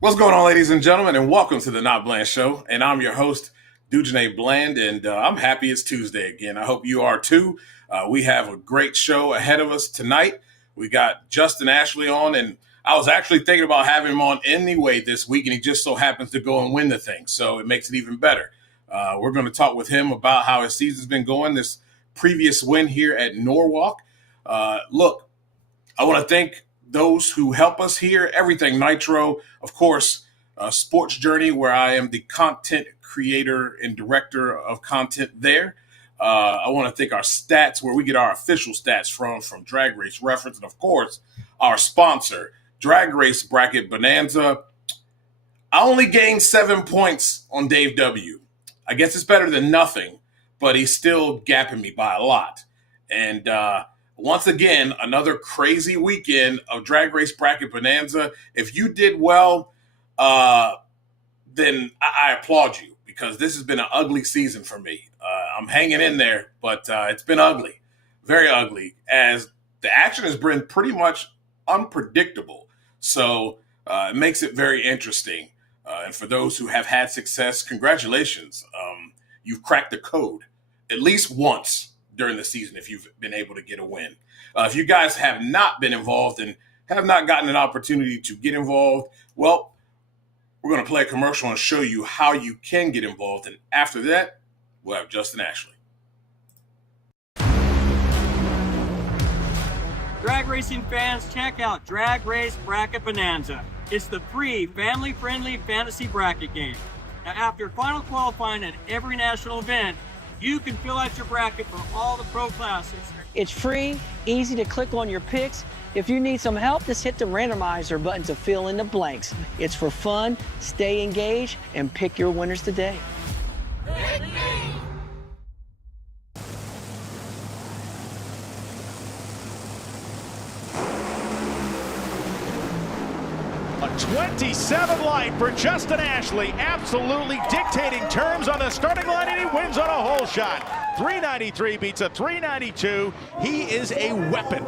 What's going on, ladies and gentlemen, and welcome to the Not Bland Show. And I'm your host, Dujane Bland, and I'm happy it's Tuesday again. I hope you are too. We have a great show ahead of us tonight. We got Justin Ashley on, and I was actually thinking about having him on anyway this week, and he just so happens to go and win the thing, so it makes it even better. We're going to talk with him about how his season's been going, this previous win here at Norwalk. Look, I want to thank those who help us here. Everything Nitro, of course, Sports Journey, where I am the content creator and director of content there. I want to thank our stats, where we get our official stats from Drag Race Reference, and of course, our sponsor, Drag Race Bracket Bonanza. I only gained 7 points on Dave W. I guess it's better than nothing, but he's still gapping me by a lot. And once again, another crazy weekend of Drag Race Bracket Bonanza. If you did well, then I applaud you, because this has been an ugly season for me. I'm hanging in there, but it's been ugly, very ugly, as the action has been pretty much unpredictable. So it makes it very interesting. And for those who have had success, congratulations. You've cracked the code at least once during the season if you've been able to get a win. If you guys have not been involved and have not gotten an opportunity to get involved, well, we're going to play a commercial and show you how you can get involved. And after that, we'll have Justin Ashley. Drag racing fans, check out Drag Race Bracket Bonanza. It's the free, family-friendly fantasy bracket game. Now, after final qualifying at every national event, you can fill out your bracket for all the pro classes. It's free, easy to click on your picks. If you need some help, just hit the randomizer button to fill in the blanks. It's for fun, stay engaged, and pick your winners today. Pick me! A 27 light for Justin Ashley, absolutely dictating terms on the starting line, and he wins on a hole shot. 393 beats a 392. He is a weapon.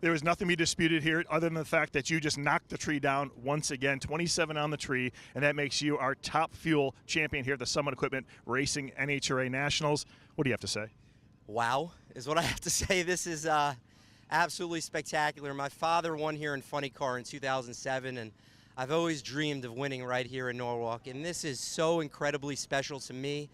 There was nothing to be disputed here other than the fact that you just knocked the tree down once again, 27 on the tree, and that makes you our top fuel champion here at the Summit Equipment Racing NHRA Nationals. What do you have to say? Wow is what I have to say. This is absolutely spectacular. My father won here in Funny Car in 2007, and I've always dreamed of winning right here in Norwalk, and this is so incredibly special to me.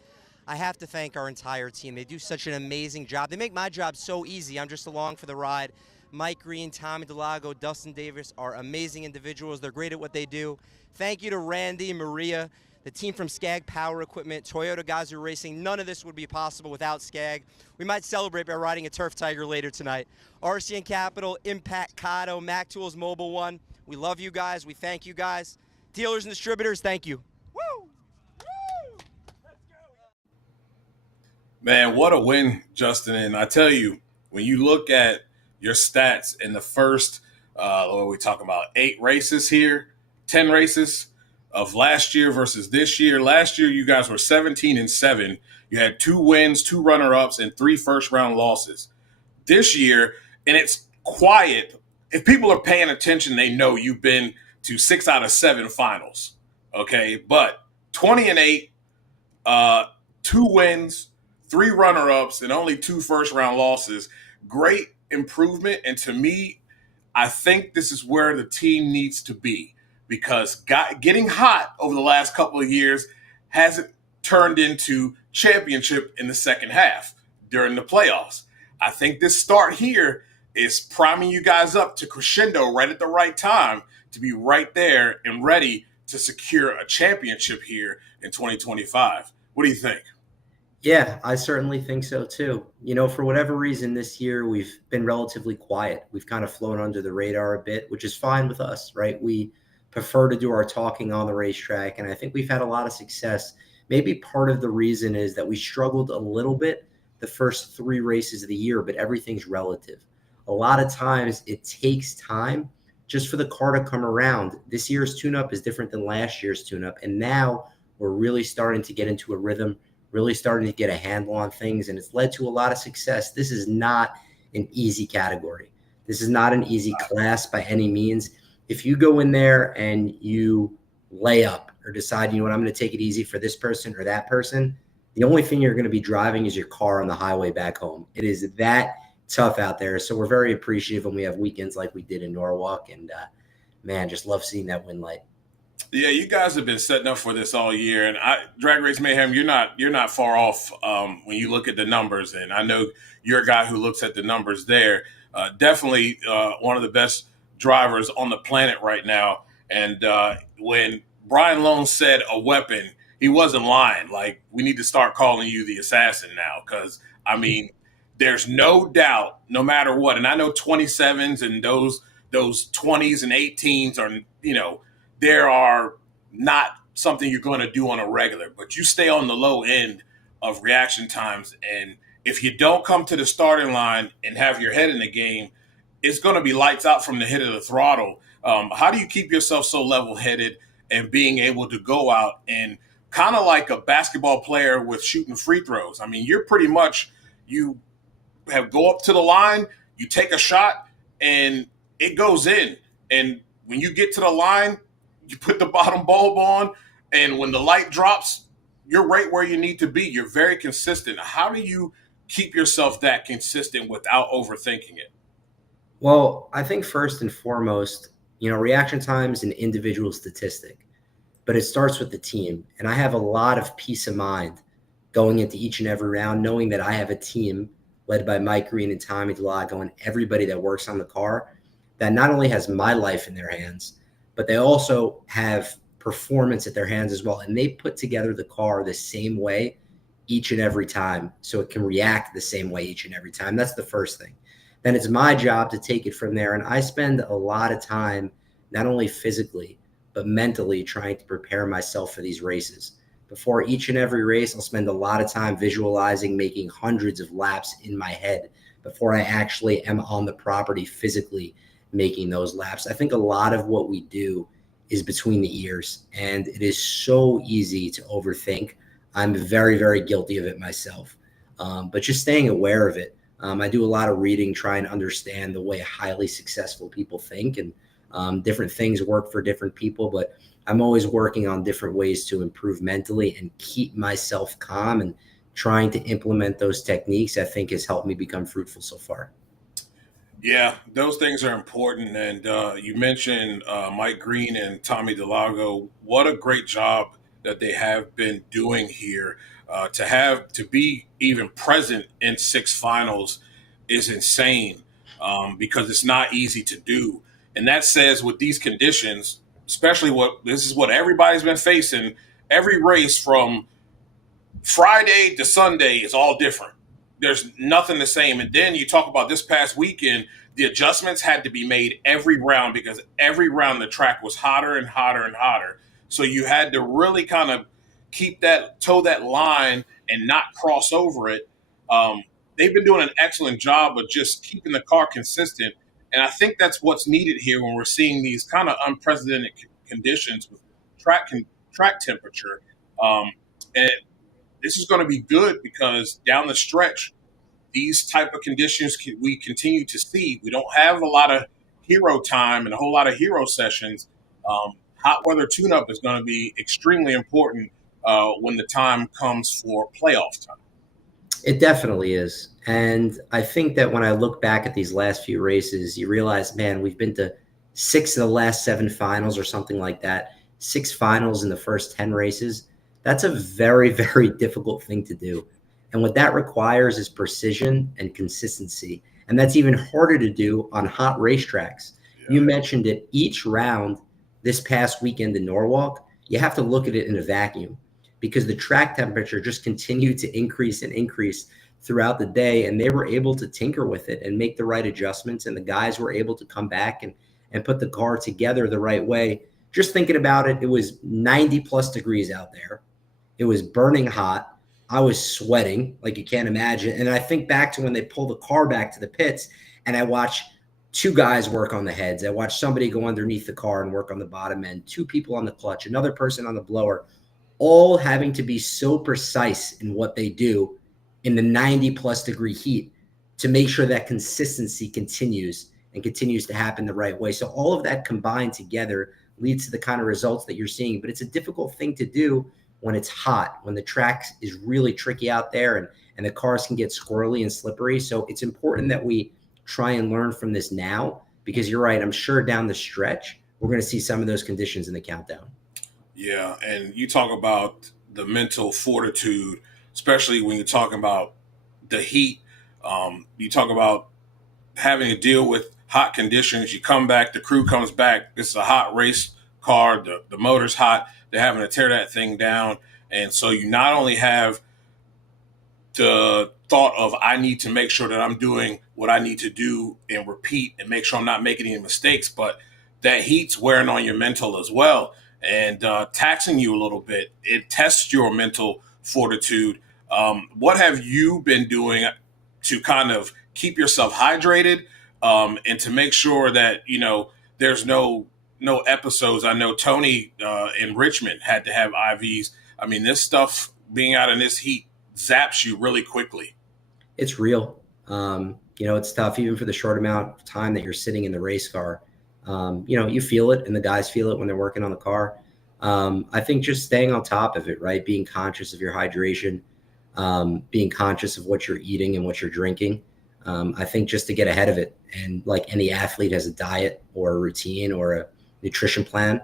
I have to thank our entire team. They do such an amazing job. They make my job so easy. I'm just along for the ride. Mike Green, Tommy DeLago, Dustin Davis are amazing individuals. They're great at what they do. Thank you to Randy, Maria, the team from Skag Power Equipment, Toyota Gazoo Racing. None of this would be possible without Skag. We might celebrate by riding a Turf Tiger later tonight. RCN Capital, Impact, Kato, Mac Tools, Mobile One. We love you guys. We thank you guys. Dealers and distributors, thank you. Woo! Woo! Let's go. Man, what a win, Justin. And I tell you, when you look at your stats in the first, what are we talking about, 8 races here, 10 races of last year versus this year. Last year, you guys were 17-7. You had 2 wins, 2 runner-ups, and 3 first-round losses. This year, and it's quiet. If people are paying attention, they know you've been to 6 out of 7 finals, okay? But 20-8, 2 wins, 3 runner-ups, and only 2 first-round losses. Great improvement, and to me, I think this is where the team needs to be, because getting hot over the last couple of years hasn't turned into championship in the second half during the playoffs. I think this start here is priming you guys up to crescendo right at the right time to be right there and ready to secure a championship here in 2025. What do you think? Yeah, I certainly think so too. You know, for whatever reason this year, we've been relatively quiet. We've kind of flown under the radar a bit, which is fine with us, right? We prefer to do our talking on the racetrack, and I think we've had a lot of success. Maybe part of the reason is that we struggled a little bit the first 3 races of the year, but everything's relative. A lot of times it takes time just for the car to come around. This year's tune-up is different than last year's tune-up, and now we're really starting to get into a rhythm, really starting to get a handle on things, and it's led to a lot of success. This is not an easy category. This is not an easy class by any means. If you go in there and you lay up or decide, you know what, I'm going to take it easy for this person or that person, the only thing you're going to be driving is your car on the highway back home. It is that tough out there. So we're very appreciative when we have weekends like we did in Norwalk. And man, just love seeing that win light. Yeah, you guys have been setting up for this all year, and Drag Race Mayhem, you're not far off when you look at the numbers. And I know you're a guy who looks at the numbers there. Definitely one of the best drivers on the planet right now. And when Brian Lone said a weapon, he wasn't lying. Like, we need to start calling you the assassin now, because I mean, there's no doubt, no matter what. And I know 27s and those 20s and 18s are, there are not something you're going to do on a regular, but you stay on the low end of reaction times. And if you don't come to the starting line and have your head in the game, it's going to be lights out from the hit of the throttle. How do you keep yourself so level headed and being able to go out and kind of like a basketball player with shooting free throws? I mean, you're pretty much, you have go up to the line, you take a shot, and it goes in. And when you get to the line, you put the bottom bulb on, and when the light drops, you're right where you need to be. You're very consistent. How do you keep yourself that consistent without overthinking it? Well, I think first and foremost, reaction time is an individual statistic, but it starts with the team. And I have a lot of peace of mind going into each and every round, knowing that I have a team led by Mike Green and Tommy Delago and everybody that works on the car that not only has my life in their hands, but they also have performance at their hands as well. And they put together the car the same way each and every time, so it can react the same way each and every time. That's the first thing. Then it's my job to take it from there. And I spend a lot of time, not only physically, but mentally trying to prepare myself for these races. Before each and every race, I'll spend a lot of time visualizing, making hundreds of laps in my head before I actually am on the property physically making those laps. I think a lot of what we do is between the ears, and it is so easy to overthink. I'm very, very guilty of it myself, but just staying aware of it. I do a lot of reading, trying to understand the way highly successful people think, and different things work for different people, but I'm always working on different ways to improve mentally and keep myself calm, and trying to implement those techniques, I think, has helped me become fruitful so far. Yeah, those things are important. And you mentioned Mike Green and Tommy Delago. What a great job that they have been doing here. To be even present in 6 finals is insane, because it's not easy to do. And that says, with these conditions, especially this is what everybody's been facing. Every race from Friday to Sunday is all different. There's nothing the same. And then you talk about this past weekend, the adjustments had to be made every round, because every round the track was hotter and hotter and hotter. So you had to really kind of toe that line and not cross over it. They've been doing an excellent job of just keeping the car consistent. And I think that's what's needed here when we're seeing these kind of unprecedented conditions with track temperature. And this is going to be good, because down the stretch, these type of conditions we continue to see. We don't have a lot of hero time and a whole lot of hero sessions. Hot weather tune-up is going to be extremely important when the time comes for playoff time. It definitely is. And I think that when I look back at these last few races, you realize, man, we've been to 6 of the last 7 finals or something like that, 6 finals in the first 10 races. That's a very, very difficult thing to do. And what that requires is precision and consistency. And that's even harder to do on hot racetracks. Yeah. You mentioned it, each round this past weekend in Norwalk, you have to look at it in a vacuum, because the track temperature just continued to increase and increase throughout the day. And they were able to tinker with it and make the right adjustments. And the guys were able to come back and put the car together the right way. Just thinking about it, it was 90 plus degrees out there. It was burning hot. I was sweating like you can't imagine. And I think back to when they pull the car back to the pits, and I watch 2 guys work on the heads. I watched somebody go underneath the car and work on the bottom end, 2 people on the clutch, another person on the blower, all having to be so precise in what they do in the 90 plus degree heat to make sure that consistency continues and continues to happen the right way. So all of that combined together leads to the kind of results that you're seeing. But it's a difficult thing to do when it's hot, when the track is really tricky out there, and the cars can get squirrely and slippery. So it's important that we try and learn from this now, because you're right. I'm sure down the stretch, we're going to see some of those conditions in the countdown. Yeah, and you talk about the mental fortitude, especially when you're talking about the heat. You talk about having to deal with hot conditions. You come back, the crew comes back. This is a hot race car. The motor's hot. They're having to tear that thing down. And so you not only have the thought of, I need to make sure that I'm doing what I need to do and repeat and make sure I'm not making any mistakes, but that heat's wearing on your mental as well and taxing you a little bit. It tests your mental fortitude. What have you been doing to kind of keep yourself hydrated and to make sure that, there's no episodes? I know Tony in Richmond had to have IVs. I mean, this stuff being out in this heat zaps you really quickly. It's real. It's tough, even for the short amount of time that you're sitting in the race car. You feel it, and the guys feel it when they're working on the car. I think just staying on top of it, right? Being conscious of your hydration, being conscious of what you're eating and what you're drinking. I think just to get ahead of it, and like any athlete has a diet or a routine or a nutrition plan,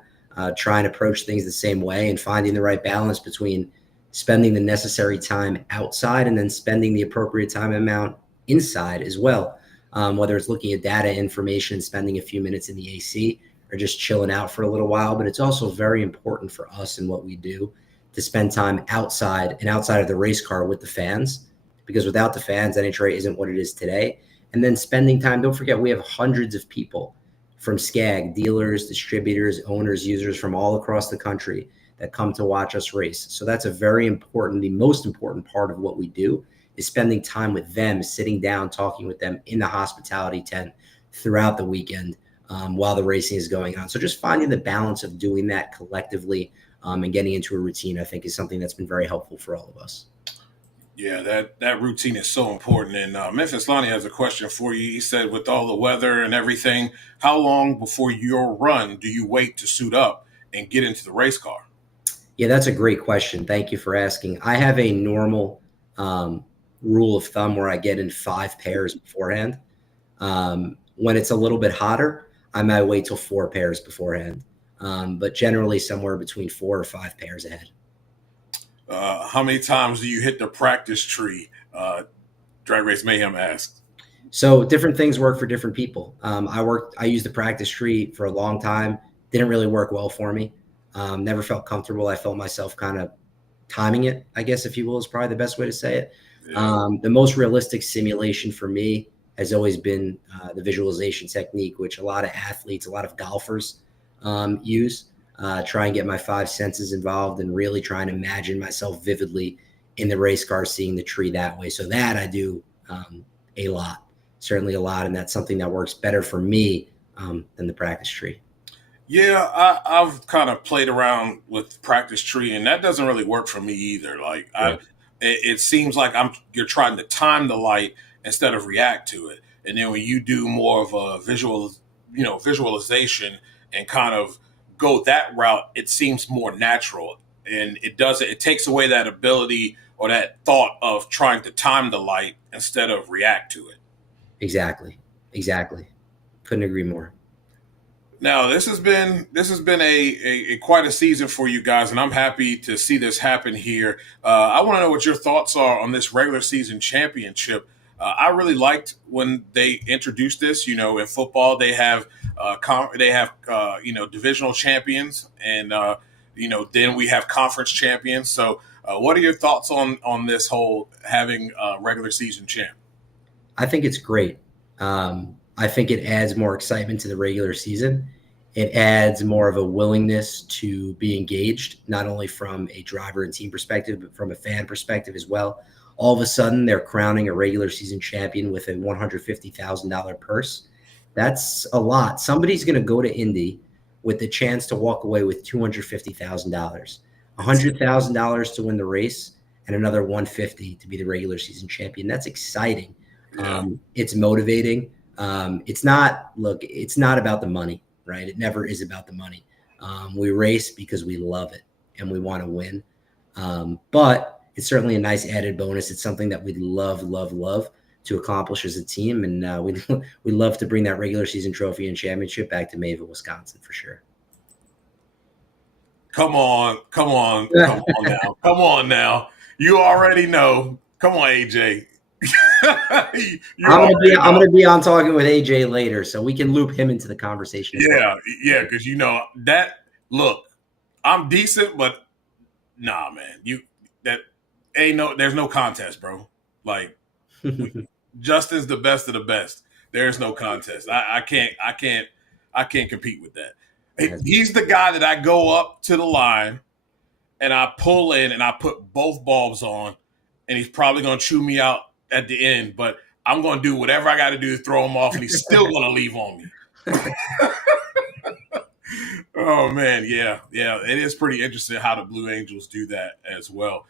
try and approach things the same way and finding the right balance between spending the necessary time outside and then spending the appropriate time amount inside as well. Whether it's looking at data information, spending a few minutes in the AC, or just chilling out for a little while. But it's also very important for us and what we do to spend time outside and outside of the race car with the fans, because without the fans, NHRA isn't what it is today. And then spending time, don't forget, we have hundreds of people from SCAG, dealers, distributors, owners, users from all across the country that come to watch us race. So that's a very important, the most important part of what we do is spending time with them, sitting down, talking with them in the hospitality tent throughout the weekend while the racing is going on. So just finding the balance of doing that collectively and getting into a routine, I think, is something that's been very helpful for all of us. Yeah, that routine is so important. And Memphis Lonnie has a question for you. He said, with all the weather and everything, how long before your run do you wait to suit up and get into the race car? Yeah, that's a great question. Thank you for asking. I have a normal rule of thumb where I get in 5 pairs beforehand. When it's a little bit hotter, I might wait till 4 pairs beforehand. But generally somewhere between 4 or 5 pairs ahead. How many times do you hit the practice tree? Drag Race Mayhem asked. So different things work for different people. I used the practice tree for a long time. Didn't really work well for me. Never felt comfortable. I felt myself kind of timing it, I guess, if you will, is probably the best way to say it. Yeah. The most realistic simulation for me has always been the visualization technique, which a lot of athletes, a lot of golfers use. Try and get my 5 senses involved and really try and imagine myself vividly in the race car, seeing the tree that way. So that I do a lot, certainly a lot. And that's something that works better for me than the practice tree. Yeah, I've kind of played around with practice tree, and that doesn't really work for me either. Like, yeah. It seems like you're trying to time the light instead of react to it. And then when you do more of a visualization and kind of go that route, it seems more natural, and it takes away that ability or that thought of trying to time the light instead of react to it. Exactly. Couldn't agree more. Now, this has been a quite a season for you guys, and I'm happy to see this happen here. I want to know what your thoughts are on this regular season championship. I really liked when they introduced this. In football they have divisional champions, and then we have conference champions. So, what are your thoughts on this whole having a regular season champ? I think it's great. I think it adds more excitement to the regular season. It adds more of a willingness to be engaged, not only from a driver and team perspective, but from a fan perspective as well. All of a sudden, they're crowning a regular season champion with a $150,000 purse. That's a lot. Somebody's going to go to Indy with the chance to walk away with $250,000, $100,000 to win the race, and another $150,000 to be the regular season champion. That's exciting. It's motivating. It's not, look, it's not about the money, right? It never is about the money. We race because we love it and we want to win. But it's certainly a nice added bonus. It's something that we'd love, love, love to accomplish as a team. And we love to bring that regular season trophy and championship back to Mayville, Wisconsin for sure. Come on now. Come on now. You already know. Come on, AJ. I'm gonna be on talking with AJ later, so we can loop him into the conversation. Yeah, because you know that. Look, I'm decent, but nah, man. There's no contest, bro. Like Justin's the best of the best. There's no contest. I can't compete with that. He's the guy that I go up to the line and I pull in and I put both bulbs on, and he's probably going to chew me out at the end, but I'm going to do whatever I got to do to throw him off, and he's still going to leave on me. Oh, man, yeah. It is pretty interesting how the Blue Angels do that as well.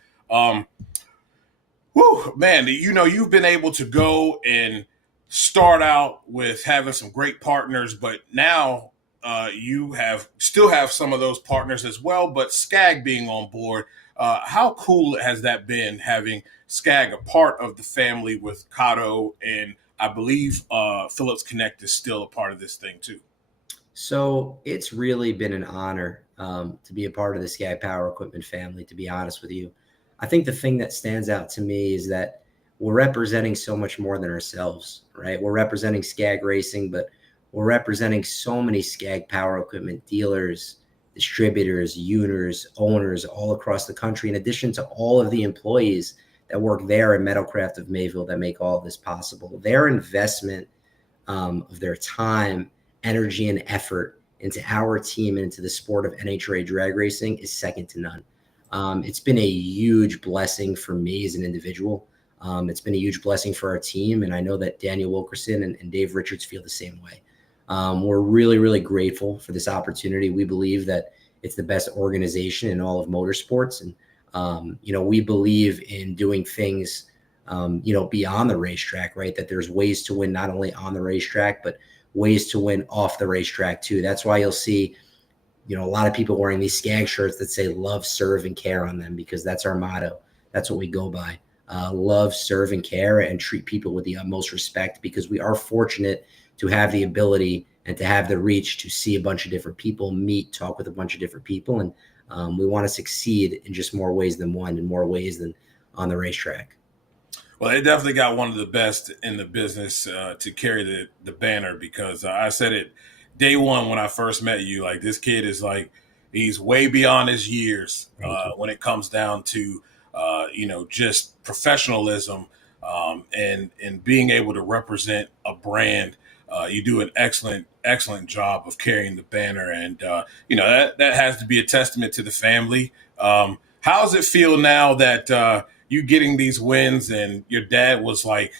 Man, you know, you've been able to go and start out with having some great partners, but now you still have some of those partners as well, but Skag being on board, how cool has that been having Skag a part of the family with Cotto, and I believe Phillips Connect is still a part of this thing too? So it's really been an honor to be a part of the Skag Power Equipment family, to be honest with you. I think the thing that stands out to me is that we're representing so much more than ourselves, right? We're representing Skag Racing, but we're representing so many Skag Power Equipment dealers, distributors, uners, owners all across the country, in addition to all of the employees that work there at Metalcraft of Mayville that make all of this possible. Their investment of their time, energy, and effort into our team and into the sport of NHRA drag racing is second to none. It's been a huge blessing for me as an individual. It's been a huge blessing for our team, and I know that Daniel Wilkerson and Dave Richards feel the same way. We're really, really grateful for this opportunity. We believe that it's the best organization in all of motorsports, and we believe in doing things beyond the racetrack, right? That there's ways to win not only on the racetrack, but ways to win off the racetrack too. That's why you'll see a lot of people wearing these Skag shirts that say love, serve, and care on them, because that's our motto. That's what we go by. Love, serve, and care, and treat people with the utmost respect, because we are fortunate to have the ability and to have the reach to see a bunch of different people, talk with a bunch of different people. And we want to succeed in just more ways than one, in more ways than on the racetrack. Well, they definitely got one of the best in the business to carry the banner, because I said it day one when I first met you, like, this kid is like, he's way beyond his years when it comes down to, just professionalism and being able to represent a brand. You do an excellent job of carrying the banner. And, that has to be a testament to the family. How does it feel now that you getting these wins, and your dad was like,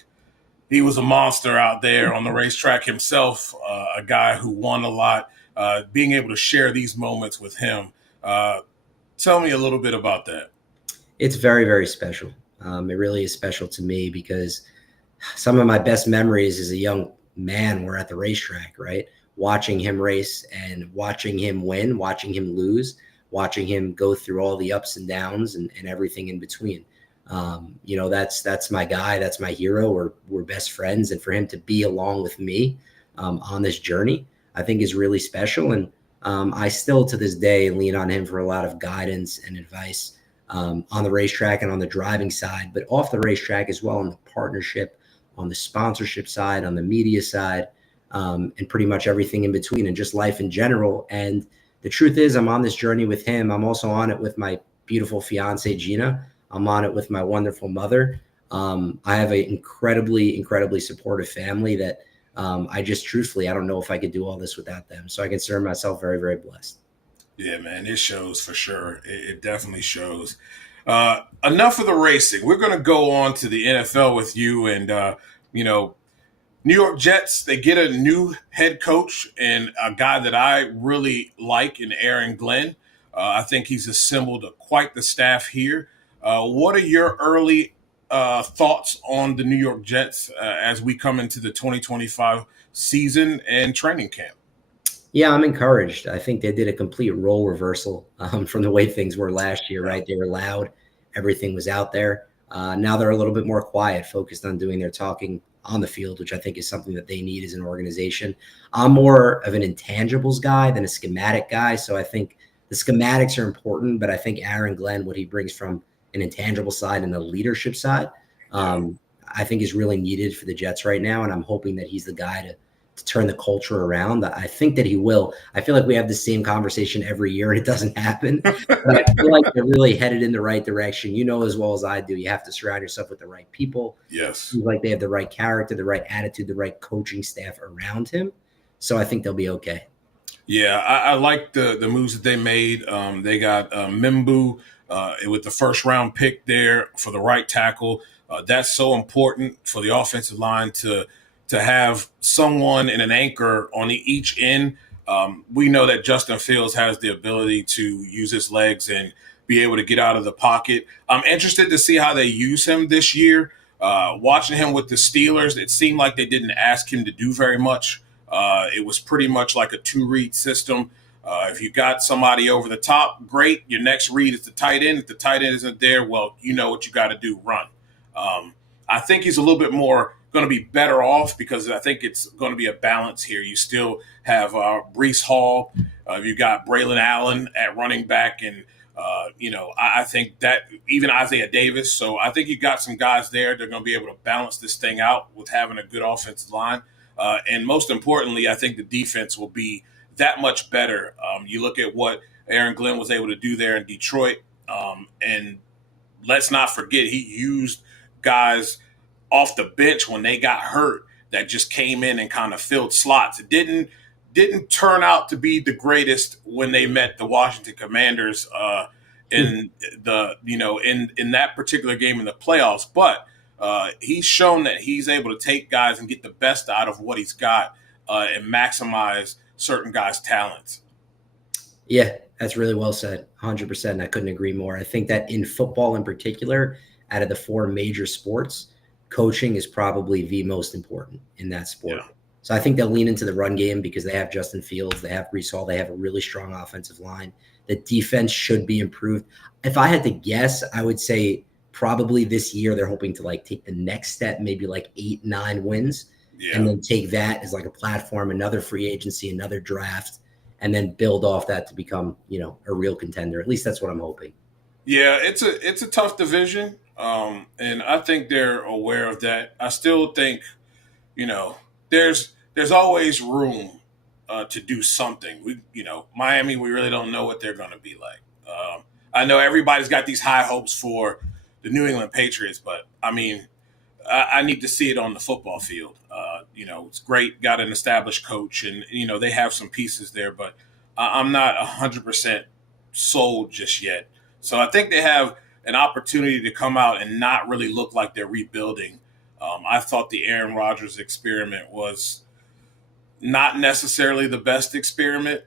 he was a monster out there on the racetrack himself, a guy who won a lot, being able to share these moments with him. Tell me a little bit about that. It's very, very special. It really is special to me, because some of my best memories as a young man were at the racetrack, right? Watching him race and watching him win, watching him lose, watching him go through all the ups and downs and everything in between. That's my guy. That's my hero. We're best friends. And for him to be along with me on this journey, I think is really special. And I still, to this day, lean on him for a lot of guidance and advice on the racetrack and on the driving side, but off the racetrack as well, on the partnership, on the sponsorship side, on the media side, and pretty much everything in between, and just life in general. And the truth is, I'm on this journey with him. I'm also on it with my beautiful fiance, Gina. I'm on it with my wonderful mother. I have an incredibly, incredibly supportive family that I don't know if I could do all this without them. So I consider myself very, very blessed. Yeah, man, it shows for sure. It definitely shows. Enough of the racing. We're going to go on to the NFL with you. And, New York Jets, they get a new head coach and a guy that I really like in Aaron Glenn. I think he's assembled quite the staff here. What are your early thoughts on the New York Jets as we come into the 2025 season and training camp? Yeah, I'm encouraged. I think they did a complete role reversal from the way things were last year, right? They were loud, everything was out there. Now they're a little bit more quiet, focused on doing their talking on the field, which I think is something that they need as an organization. I'm more of an intangibles guy than a schematic guy. So I think the schematics are important, but I think Aaron Glenn, what he brings from an intangible side and the leadership side, I think is really needed for the Jets right now. And I'm hoping that he's the guy to turn the culture around. I think that he will. I feel like we have the same conversation every year and it doesn't happen. But I feel like they're really headed in the right direction. You know as well as I do, you have to surround yourself with the right people. Yes. Like they have the right character, the right attitude, the right coaching staff around him. So I think they'll be okay. Yeah, I like the moves that they made. They got Mimbu with the first round pick there for the right tackle. That's so important for the offensive line to have someone and an anchor on each end. We know that Justin Fields has the ability to use his legs and be able to get out of the pocket. I'm interested to see how they use him this year. Watching him with the Steelers, it seemed like they didn't ask him to do very much. It was pretty much like a two-read system. If you got somebody over the top, great. Your next read is the tight end. If the tight end isn't there, well, you know what you got to do, run. I think he's a little bit more going to be better off because I think it's going to be a balance here. You still have Breece Hall. You got Braylon Allen at running back. And, I think that even Isaiah Davis. So I think you got some guys there. They're going to be able to balance this thing out with having a good offensive line. And most importantly, I think the defense will be that much better. You look at what Aaron Glenn was able to do there in Detroit. And let's not forget, he used guys off the bench when they got hurt that just came in and kind of filled slots. It didn't turn out to be the greatest when they met the Washington Commanders in that particular game in the playoffs. But he's shown that he's able to take guys and get the best out of what he's got and maximize certain guys' talents. Yeah, that's really well said. 100%. I couldn't agree more. I think that in football in particular, out of the four major sports, coaching is probably the most important in that sport. Yeah. So I think they'll lean into the run game because they have Justin Fields, they have Breece Hall, they have a really strong offensive line. The defense should be improved. If I had to guess, I would say probably this year they're hoping to take the next step, maybe 8-9 wins, and then take that as a platform, another free agency, another draft, and then build off that to become, a real contender. At least that's what I'm hoping. Yeah, it's a tough division. And I think they're aware of that. I still think, there's always room to do something. Miami, we really don't know what they're going to be like. I know everybody's got these high hopes for the New England Patriots, but I need to see it on the football field. It's great, got an established coach, and they have some pieces there, but I'm not 100% sold just yet. So I think they have an opportunity to come out and not really look like they're rebuilding. I thought the Aaron Rodgers experiment was not necessarily the best experiment,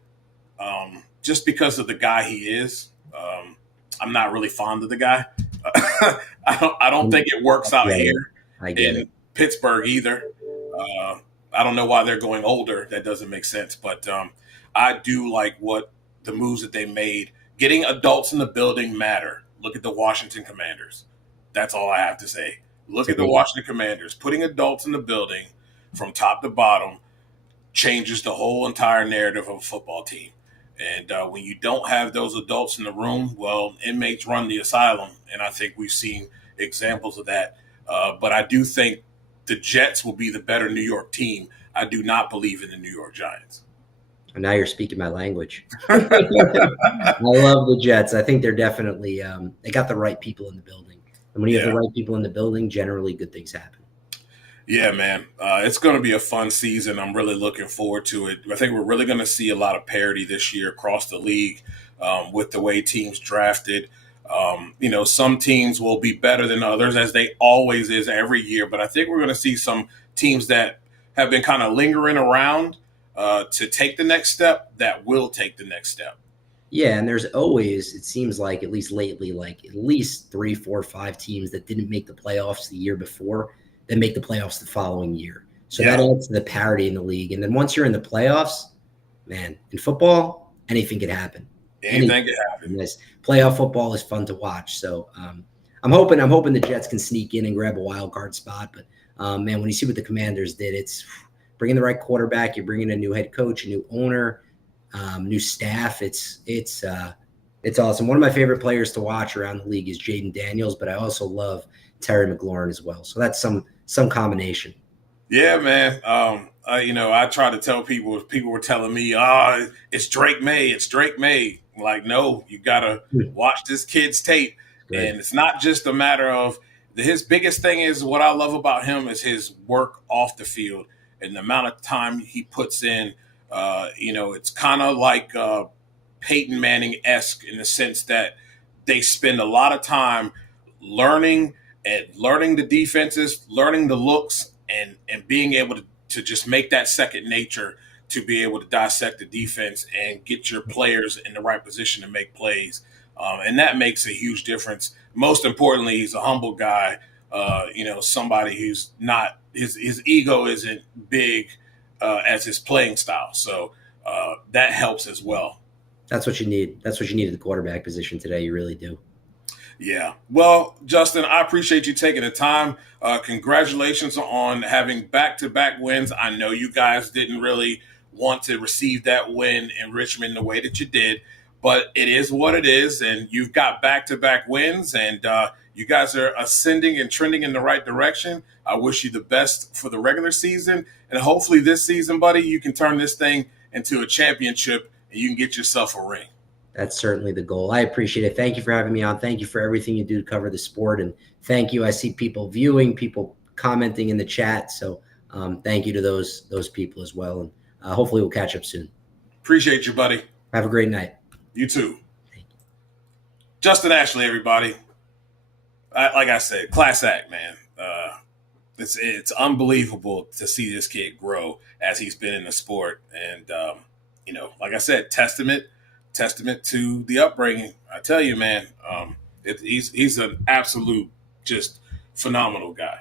just because of the guy he is. I'm not really fond of the guy. I don't think it works out here in Pittsburgh either. I don't know why they're going older. That doesn't make sense. But I do like what the moves that they made. Getting adults in the building matter. Look at the Washington Commanders. That's all I have to say. Look at the Washington Commanders. Putting adults in the building from top to bottom changes the whole entire narrative of a football team. And when you don't have those adults in the room, well, inmates run the asylum. And I think we've seen examples of that. But I do think the Jets will be the better New York team. I do not believe in the New York Giants. And now you're speaking my language. I love the Jets. I think they're definitely they got the right people in the building. And when you have the right people in the building, generally good things happen. Yeah, man. It's going to be a fun season. I'm really looking forward to it. I think we're really going to see a lot of parity this year across the league with the way teams drafted. Some teams will be better than others, as they always is every year. But I think we're going to see some teams that have been kind of lingering around to take the next step that will take the next step. Yeah, and there's always, it seems like, at least lately, like at least 3, 4, 5 teams that didn't make the playoffs the year before that make the playoffs the following year. So that Yeah. adds to the parity in the league. And then once you're in the playoffs, man, in football, anything can happen. Anything can happen. This playoff football is fun to watch. So I'm hoping the Jets can sneak in and grab a wild card spot. But man, when you see what the Commanders did, it's bringing the right quarterback. You're bringing a new head coach, a new owner, new staff. It's awesome. One of my favorite players to watch around the league is Jaden Daniels, but I also love Terry McLaurin as well. So that's some combination. Yeah, man. I try to tell people, if people were telling me, it's Drake May, it's Drake May. Like, no, you got to watch this kid's tape. Right. And it's not just a matter of his biggest thing is what I love about him is his work off the field and the amount of time he puts in. It's kind of like Peyton Manning-esque in the sense that they spend a lot of time learning the defenses, learning the looks, and being able to just make that second nature to be able to dissect the defense and get your players in the right position to make plays. And that makes a huge difference. Most importantly, he's a humble guy, somebody who's not – his ego isn't big as his playing style. So that helps as well. That's what you need. That's what you need at the quarterback position today. You really do. Yeah. Well, Justin, I appreciate you taking the time. Congratulations on having back-to-back wins. I know you guys didn't really want to receive that win in Richmond the way that you did, but it is what it is, and you've got back-to-back wins, and you guys are ascending and trending in the right direction. I wish you the best for the regular season, and hopefully this season, buddy, you can turn this thing into a championship and you can get yourself a ring. That's certainly the goal. I appreciate it. Thank you for having me on. Thank you for everything you do to cover the sport. And thank you. I see people viewing, people commenting in the chat. So thank you to those people as well. And hopefully we'll catch up soon. Appreciate you, buddy. Have a great night. You too. Thank you. Justin Ashley, everybody. Like I said, class act, man. It's unbelievable to see this kid grow as he's been in the sport. And, like I said, testament to the upbringing. I tell you, man, he's an absolute just phenomenal guy.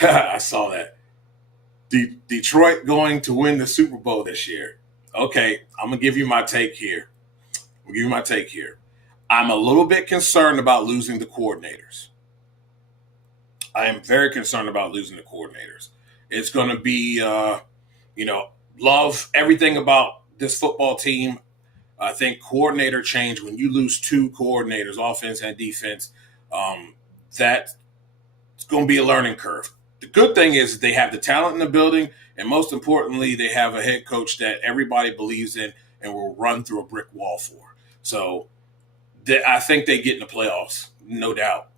I saw that. Detroit going to win the Super Bowl this year. Okay, I'm going to give you my take here. I'm a little bit concerned about losing the coordinators. I am very concerned about losing the coordinators. It's going to be, love everything about this football team. I think coordinator change, when you lose two coordinators, offense and defense, that's going to be a learning curve. The good thing is they have the talent in the building, and most importantly, they have a head coach that everybody believes in and will run through a brick wall for. So I think they get in the playoffs, no doubt.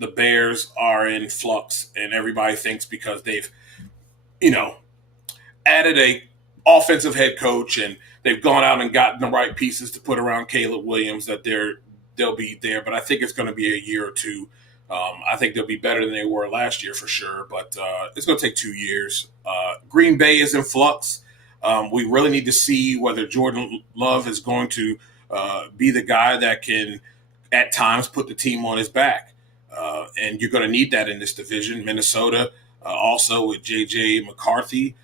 The Bears are in flux, and everybody thinks because they've, added a offensive head coach and they've gone out and gotten the right pieces to put around Caleb Williams that they'll be there. But I think it's going to be a year or two. I think they'll be better than they were last year for sure, but it's going to take 2 years. Green Bay is in flux. We really need to see whether Jordan Love is going to be the guy that can at times put the team on his back. And you're going to need that in this division. Minnesota also with J.J. McCarthy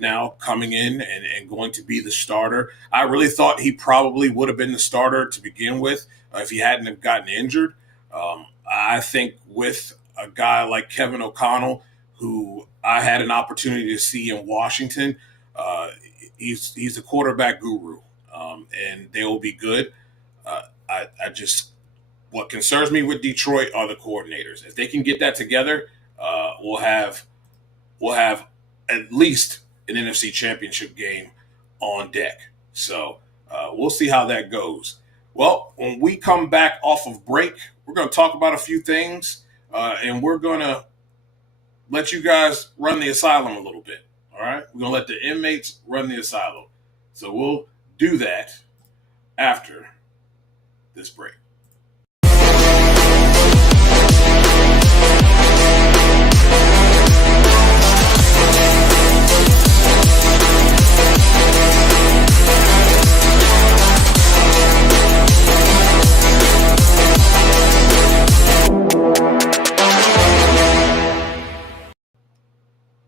now coming in and going to be the starter. I really thought he probably would have been the starter to begin with if he hadn't have gotten injured. I think with a guy like Kevin O'Connell, who I had an opportunity to see in Washington, he's a quarterback guru, and they will be good. What concerns me with Detroit are the coordinators. If they can get that together, we'll have at least an NFC Championship game on deck. So we'll see how that goes. Well, when we come back off of break, we're going to talk about a few things, and we're going to let you guys run the asylum a little bit. All right? We're going to let the inmates run the asylum. So we'll do that after this break.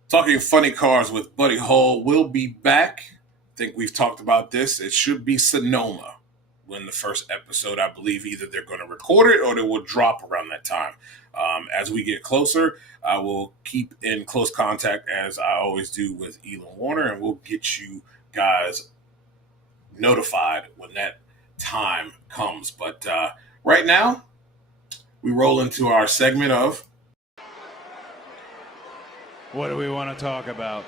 Talking funny cars with Buddy Hull will be back. I think we've talked about this. It should be Sonoma when the first episode, I believe either they're going to record it or they will drop around that time. As we get closer, I will keep in close contact as I always do with Elon Warner, and we'll get you guys notified when that time comes. But right now, we roll into our segment of What do we want to talk about?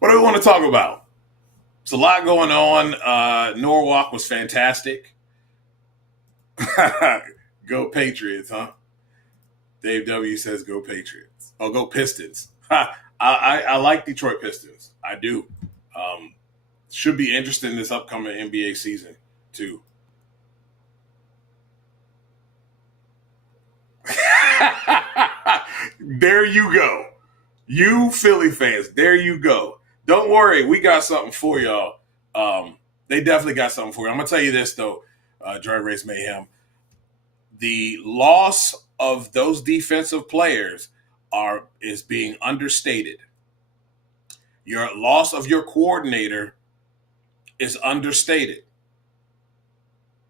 What do we want to talk about? There's a lot going on. Norwalk was fantastic. Go Patriots, huh? Dave W. says go Patriots. Oh, go Pistons. I like Detroit Pistons. I do. Should be interesting this upcoming NBA season, too. There you go. You Philly fans, there you go. Don't worry, we got something for y'all. They definitely got something for you. I'm going to tell you this, though, Drag Race Mayhem. The loss of those defensive players is being understated. Your loss of your coordinator is understated.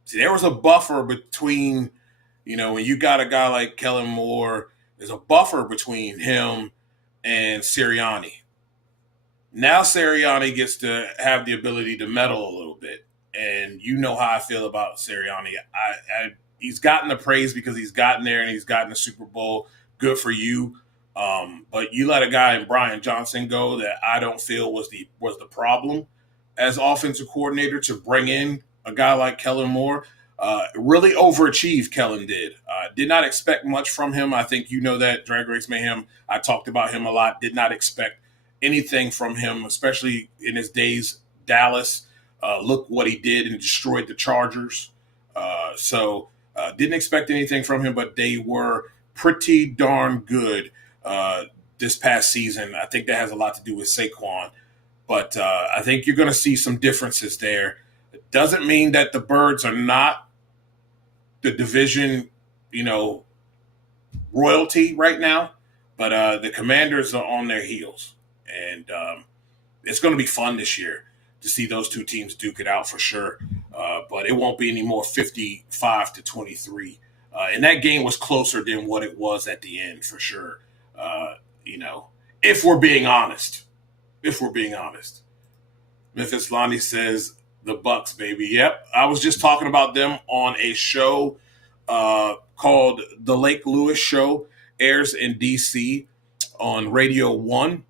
See, there was a buffer between, when you got a guy like Kellen Moore, there's a buffer between him and Sirianni. Now Sirianni gets to have the ability to meddle a little bit. And you know how I feel about Sirianni. He's gotten the praise because he's gotten there and he's gotten the Super Bowl. Good for you. But you let a guy in Brian Johnson go that I don't feel was the problem as offensive coordinator to bring in a guy like Kellen Moore. Really overachieved, Kellen did. Did not expect much from him. I think you know that, Drag Race Mayhem. I talked about him a lot. Did not expect anything from him, especially in his days Dallas. Look what he did and destroyed the Chargers. So didn't expect anything from him, but they were pretty darn good this past season. I think that has a lot to do with Saquon. But I think you're going to see some differences there. It doesn't mean that the Birds are not the division, royalty right now, but the Commanders are on their heels. And it's going to be fun this year to see those two teams duke it out for sure. But it won't be any more 55-23. And that game was closer than what it was at the end for sure. If we're being honest. Memphis Lonnie says the Bucks, baby. Yep. I was just talking about them on a show called The Lake Lewis Show. Airs in DC on Radio 1.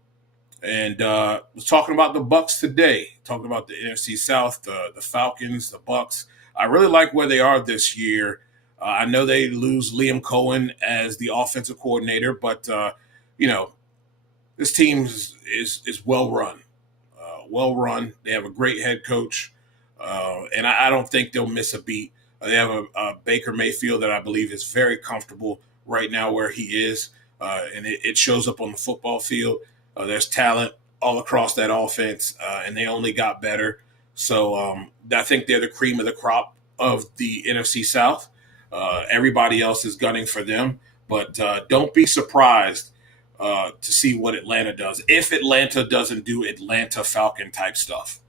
And was talking about the Bucks today, talking about the NFC South, the Falcons, the Bucks. I really like where they are this year. I know they lose Liam Cohen as the offensive coordinator, but this team is well run. They have a great head coach, and I don't think they'll miss a beat. They have a Baker Mayfield that I believe is very comfortable right now where he is, and it shows up on the football field. There's talent all across that offense, and they only got better. So I think they're the cream of the crop of the NFC South. Everybody else is gunning for them. But don't be surprised to see what Atlanta does. If Atlanta doesn't do Atlanta Falcon type stuff.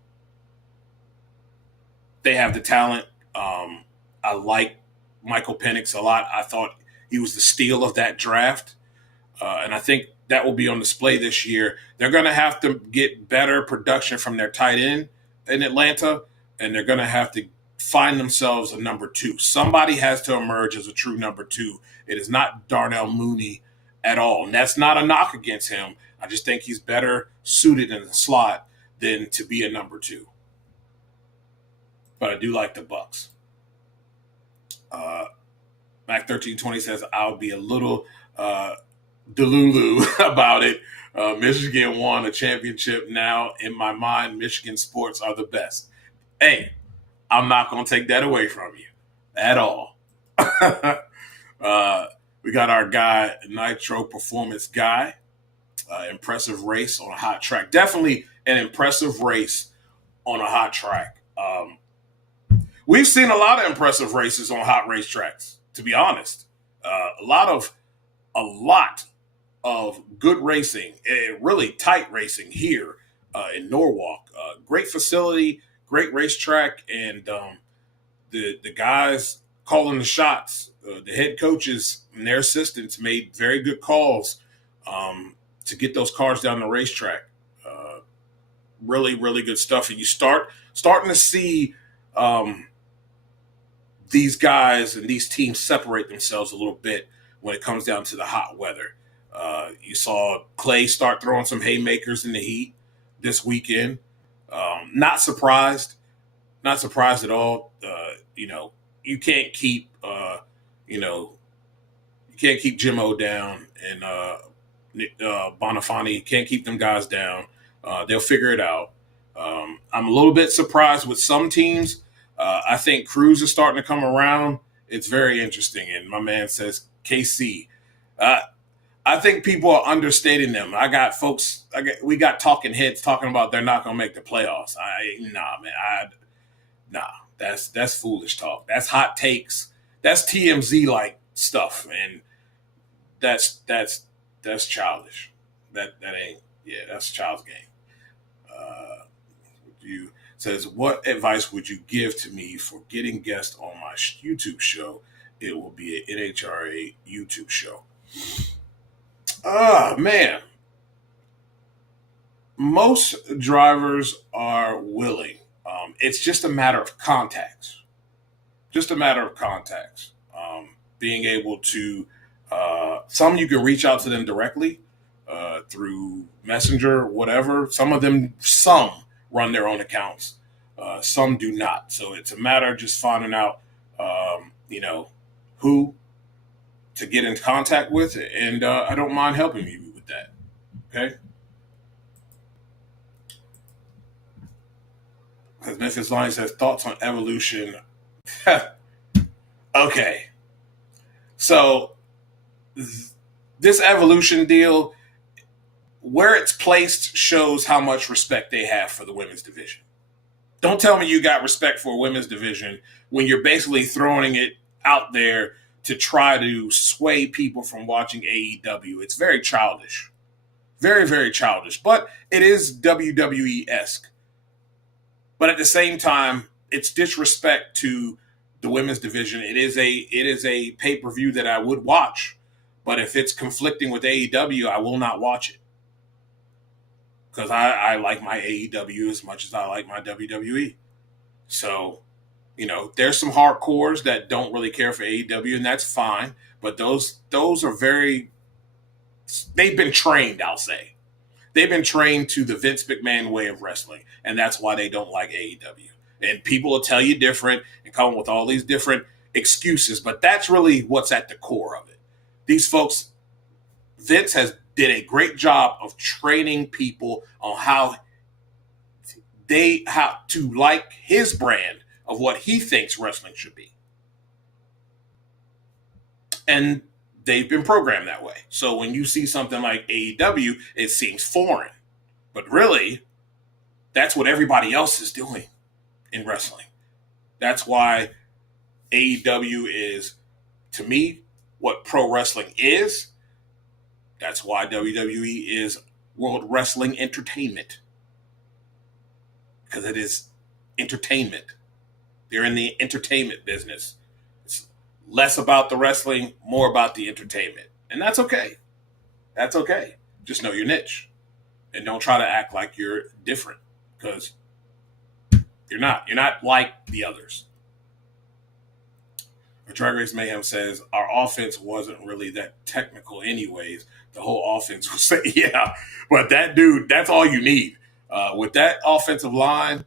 They have the talent. I like Michael Penix a lot. I thought he was the steal of that draft. And I think that will be on display this year. They're going to have to get better production from their tight end in Atlanta, and they're going to have to find themselves a number two. Somebody has to emerge as a true number two. It is not Darnell Mooney at all, and that's not a knock against him. I just think he's better suited in the slot than to be a number two. But I do like the Bucks. Mac1320 says, I'll be a little delulu about it. Michigan won a championship. Now, in my mind, Michigan sports are the best. Hey, I'm not going to take that away from you at all. We got our guy, Nitro Performance Guy. Impressive race on a hot track. Definitely an impressive race on a hot track. We've seen a lot of impressive races on hot racetracks, to be honest. A lot of good racing, really tight racing here in Norwalk. Great facility, great racetrack, and the guys calling the shots, the head coaches and their assistants made very good calls to get those cars down the racetrack. Really, really good stuff. And you starting to see these guys and these teams separate themselves a little bit when it comes down to the hot weather. You saw Clay start throwing some haymakers in the heat this weekend. Not surprised at all. You can't keep Jimmo down and Bonifani. Can't keep them guys down. They'll figure it out. I'm a little bit surprised with some teams. I think Cruz is starting to come around. It's very interesting. And my man says KC. I think people are understating them. We got talking heads talking about they're not going to make the playoffs. That's foolish talk. That's hot takes. That's TMZ like stuff, and that's childish. That ain't. Yeah, that's a child's game. You says, what advice would you give to me for getting guests on my YouTube show? It will be an NHRA YouTube show. Man. Most drivers are willing. It's just a matter of contacts. Being able to, some you can reach out to them directly through Messenger, whatever. Some run their own accounts. Some do not. So it's a matter of just finding out, who to get in contact with. And I don't mind helping you with that. Okay. Because Memphis Lion says, thoughts on evolution. Okay. So this evolution deal, where it's placed shows how much respect they have for the women's division. Don't tell me you got respect for a women's division when you're basically throwing it out there to try to sway people from watching AEW. It's very childish. Very, very childish. But it is WWE-esque. But at the same time, it's disrespect to the women's division. It is a pay-per-view that I would watch. But if it's conflicting with AEW, I will not watch it. Because I like my AEW as much as I like my WWE. So, there's some hardcores that don't really care for AEW, and that's fine. But those are they've been trained, I'll say. They've been trained to the Vince McMahon way of wrestling, and that's why they don't like AEW. And people will tell you different and come up with all these different excuses, but that's really what's at the core of it. These folks, Vince did a great job of training people on how to like his brand of what he thinks wrestling should be. And they've been programmed that way. So when you see something like AEW, it seems foreign. But really, that's what everybody else is doing in wrestling. That's why AEW is, to me, what pro wrestling is. That's why WWE is World Wrestling Entertainment. Because it is entertainment. They're in the entertainment business. It's less about the wrestling, more about the entertainment. And that's okay. That's okay. Just know your niche. And don't try to act like you're different. Because you're not. You're not like the others. Drag Race Mayhem says, our offense wasn't really that technical anyways. The whole offense was, yeah. But that dude, that's all you need. With that offensive line,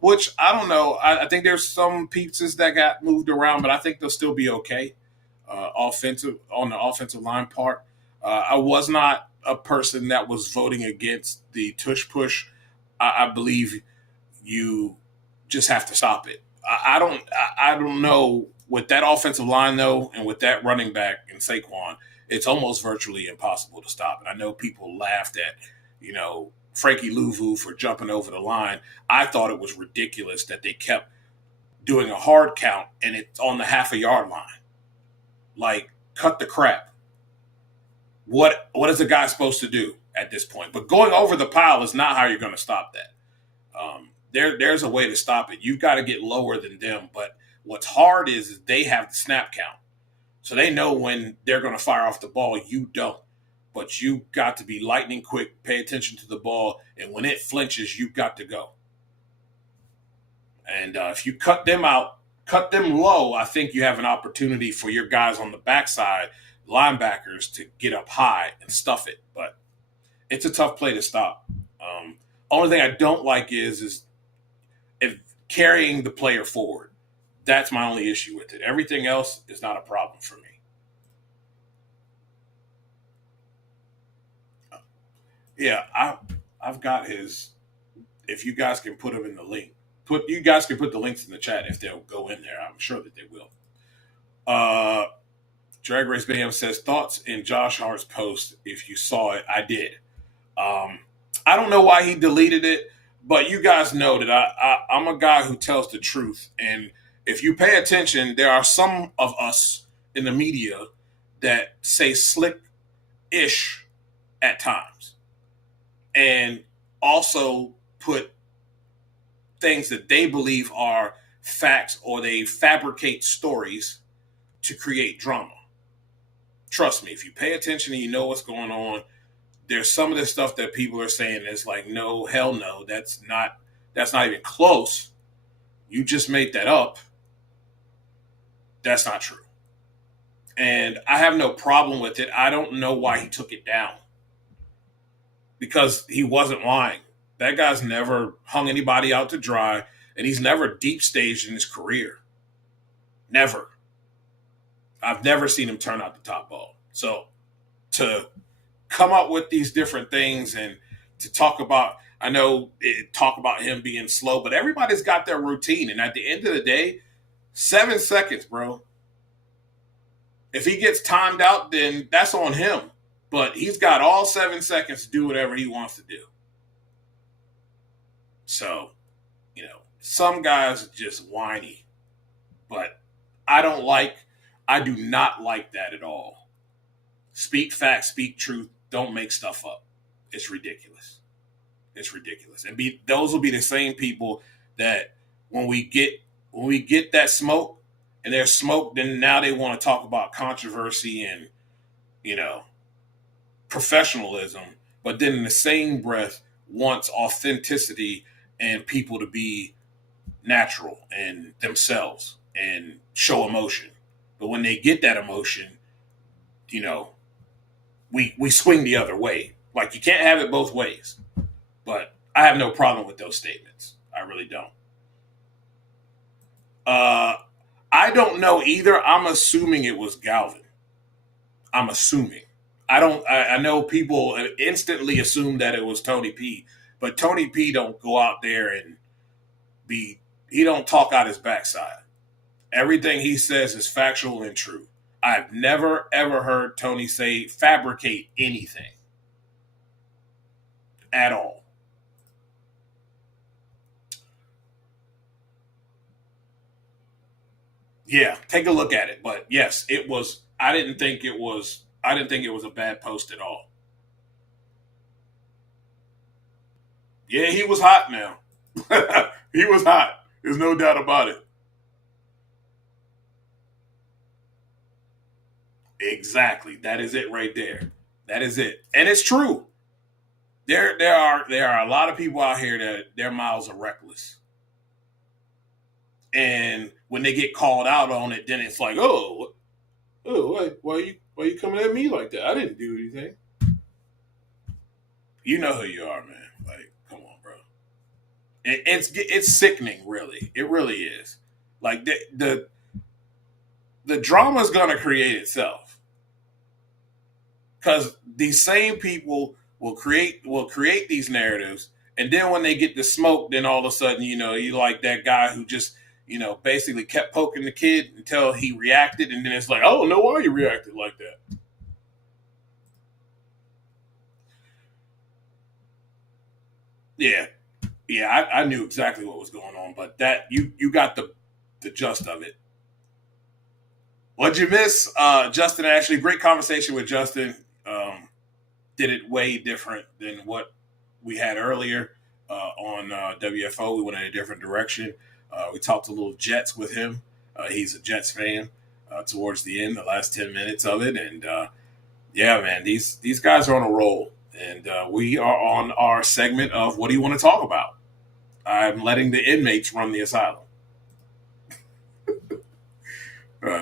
which I don't know. I think there's some pieces that got moved around, but I think they'll still be okay. On the offensive line part. I was not a person that was voting against the tush push. I believe you just have to stop it. I don't know. With that offensive line, though, and with that running back in Saquon, it's almost virtually impossible to stop it. I know people laughed at, Frankie Louvu for jumping over the line. I thought it was ridiculous that they kept doing a hard count and it's on the half-a-yard line. Like, cut the crap. what is a guy supposed to do at this point? But going over the pile is not how you're going to stop that. There's a way to stop it. You've got to get lower than them. But what's hard is they have the snap count. So they know when they're going to fire off the ball. You don't. But you got to be lightning quick, pay attention to the ball, and when it flinches, you've got to go. And if you cut them out, cut them low, I think you have an opportunity for your guys on the backside, linebackers, to get up high and stuff it. But it's a tough play to stop. Only thing I don't like is if carrying the player forward. That's my only issue with it. Everything else is not a problem for me. Yeah, I've got his. If you guys can put them in the link, you guys can put the links in the chat if they'll go in there. I'm sure that they will. Drag Race Bam says thoughts in Josh Hart's post. If you saw it, I did. I don't know why he deleted it, but you guys know that I'm a guy who tells the truth. And if you pay attention, there are some of us in the media that say slick-ish at times and also put things that they believe are facts, or they fabricate stories to create drama. Trust me, if you pay attention and you know what's going on, there's some of this stuff that people are saying that's like, no, hell no, that's not even close. You just made that up. That's not true. And I have no problem with it. I don't know why he took it down. Because he wasn't lying. That guy's never hung anybody out to dry, and he's never deep staged in his career. Never. I've never seen him turn out the top ball. So to come up with these different things and to talk about, talk about him being slow, but everybody's got their routine. And at the end of the day, 7 seconds, bro. If he gets timed out, then that's on him. But he's got all 7 seconds to do whatever he wants to do. So, some guys are just whiny. But I do not like that at all. Speak facts, speak truth. Don't make stuff up. It's ridiculous. It's ridiculous. And those will be the same people that when we get that smoke and there's smoke, then now they want to talk about controversy and, professionalism, but then in the same breath wants authenticity and people to be natural and themselves and show emotion. But when they get that emotion, we swing the other way. Like, you can't have it both ways. But I have no problem with those statements. I really don't. I don't know either. I'm assuming it was Galvin. I'm assuming. I know people instantly assume that it was Tony P, but Tony P don't go out there and he don't talk out his backside. Everything he says is factual and true. I've never, ever heard Tony fabricate anything at all. Yeah, take a look at it. But yes, it was. I didn't think it was a bad post at all. Yeah, he was hot now. He was hot. There's no doubt about it. Exactly. That is it right there. That is it. And it's true. There are a lot of people out here that their mouths are reckless. And when they get called out on it, then it's like, why are you coming at me like that? I didn't do anything. You know who you are, man. Like, come on, bro. It's sickening, really. It really is. Like, the drama's gonna create itself, because these same people will create these narratives, and then when they get the smoke, then all of a sudden, you like that guy who just, basically kept poking the kid until he reacted, and then it's like, oh, no, why you reacted like that? Yeah, I knew exactly what was going on, but that you got the gist of it. What'd you miss? Justin Ashley, great conversation with Justin. did it way different than what we had earlier on WFO. We went in a different direction. We talked a little Jets with him. He's a Jets fan towards the end, the last 10 minutes of it. And yeah, man, these guys are on a roll. And we are on our segment of what do you want to talk about? I'm letting the inmates run the asylum.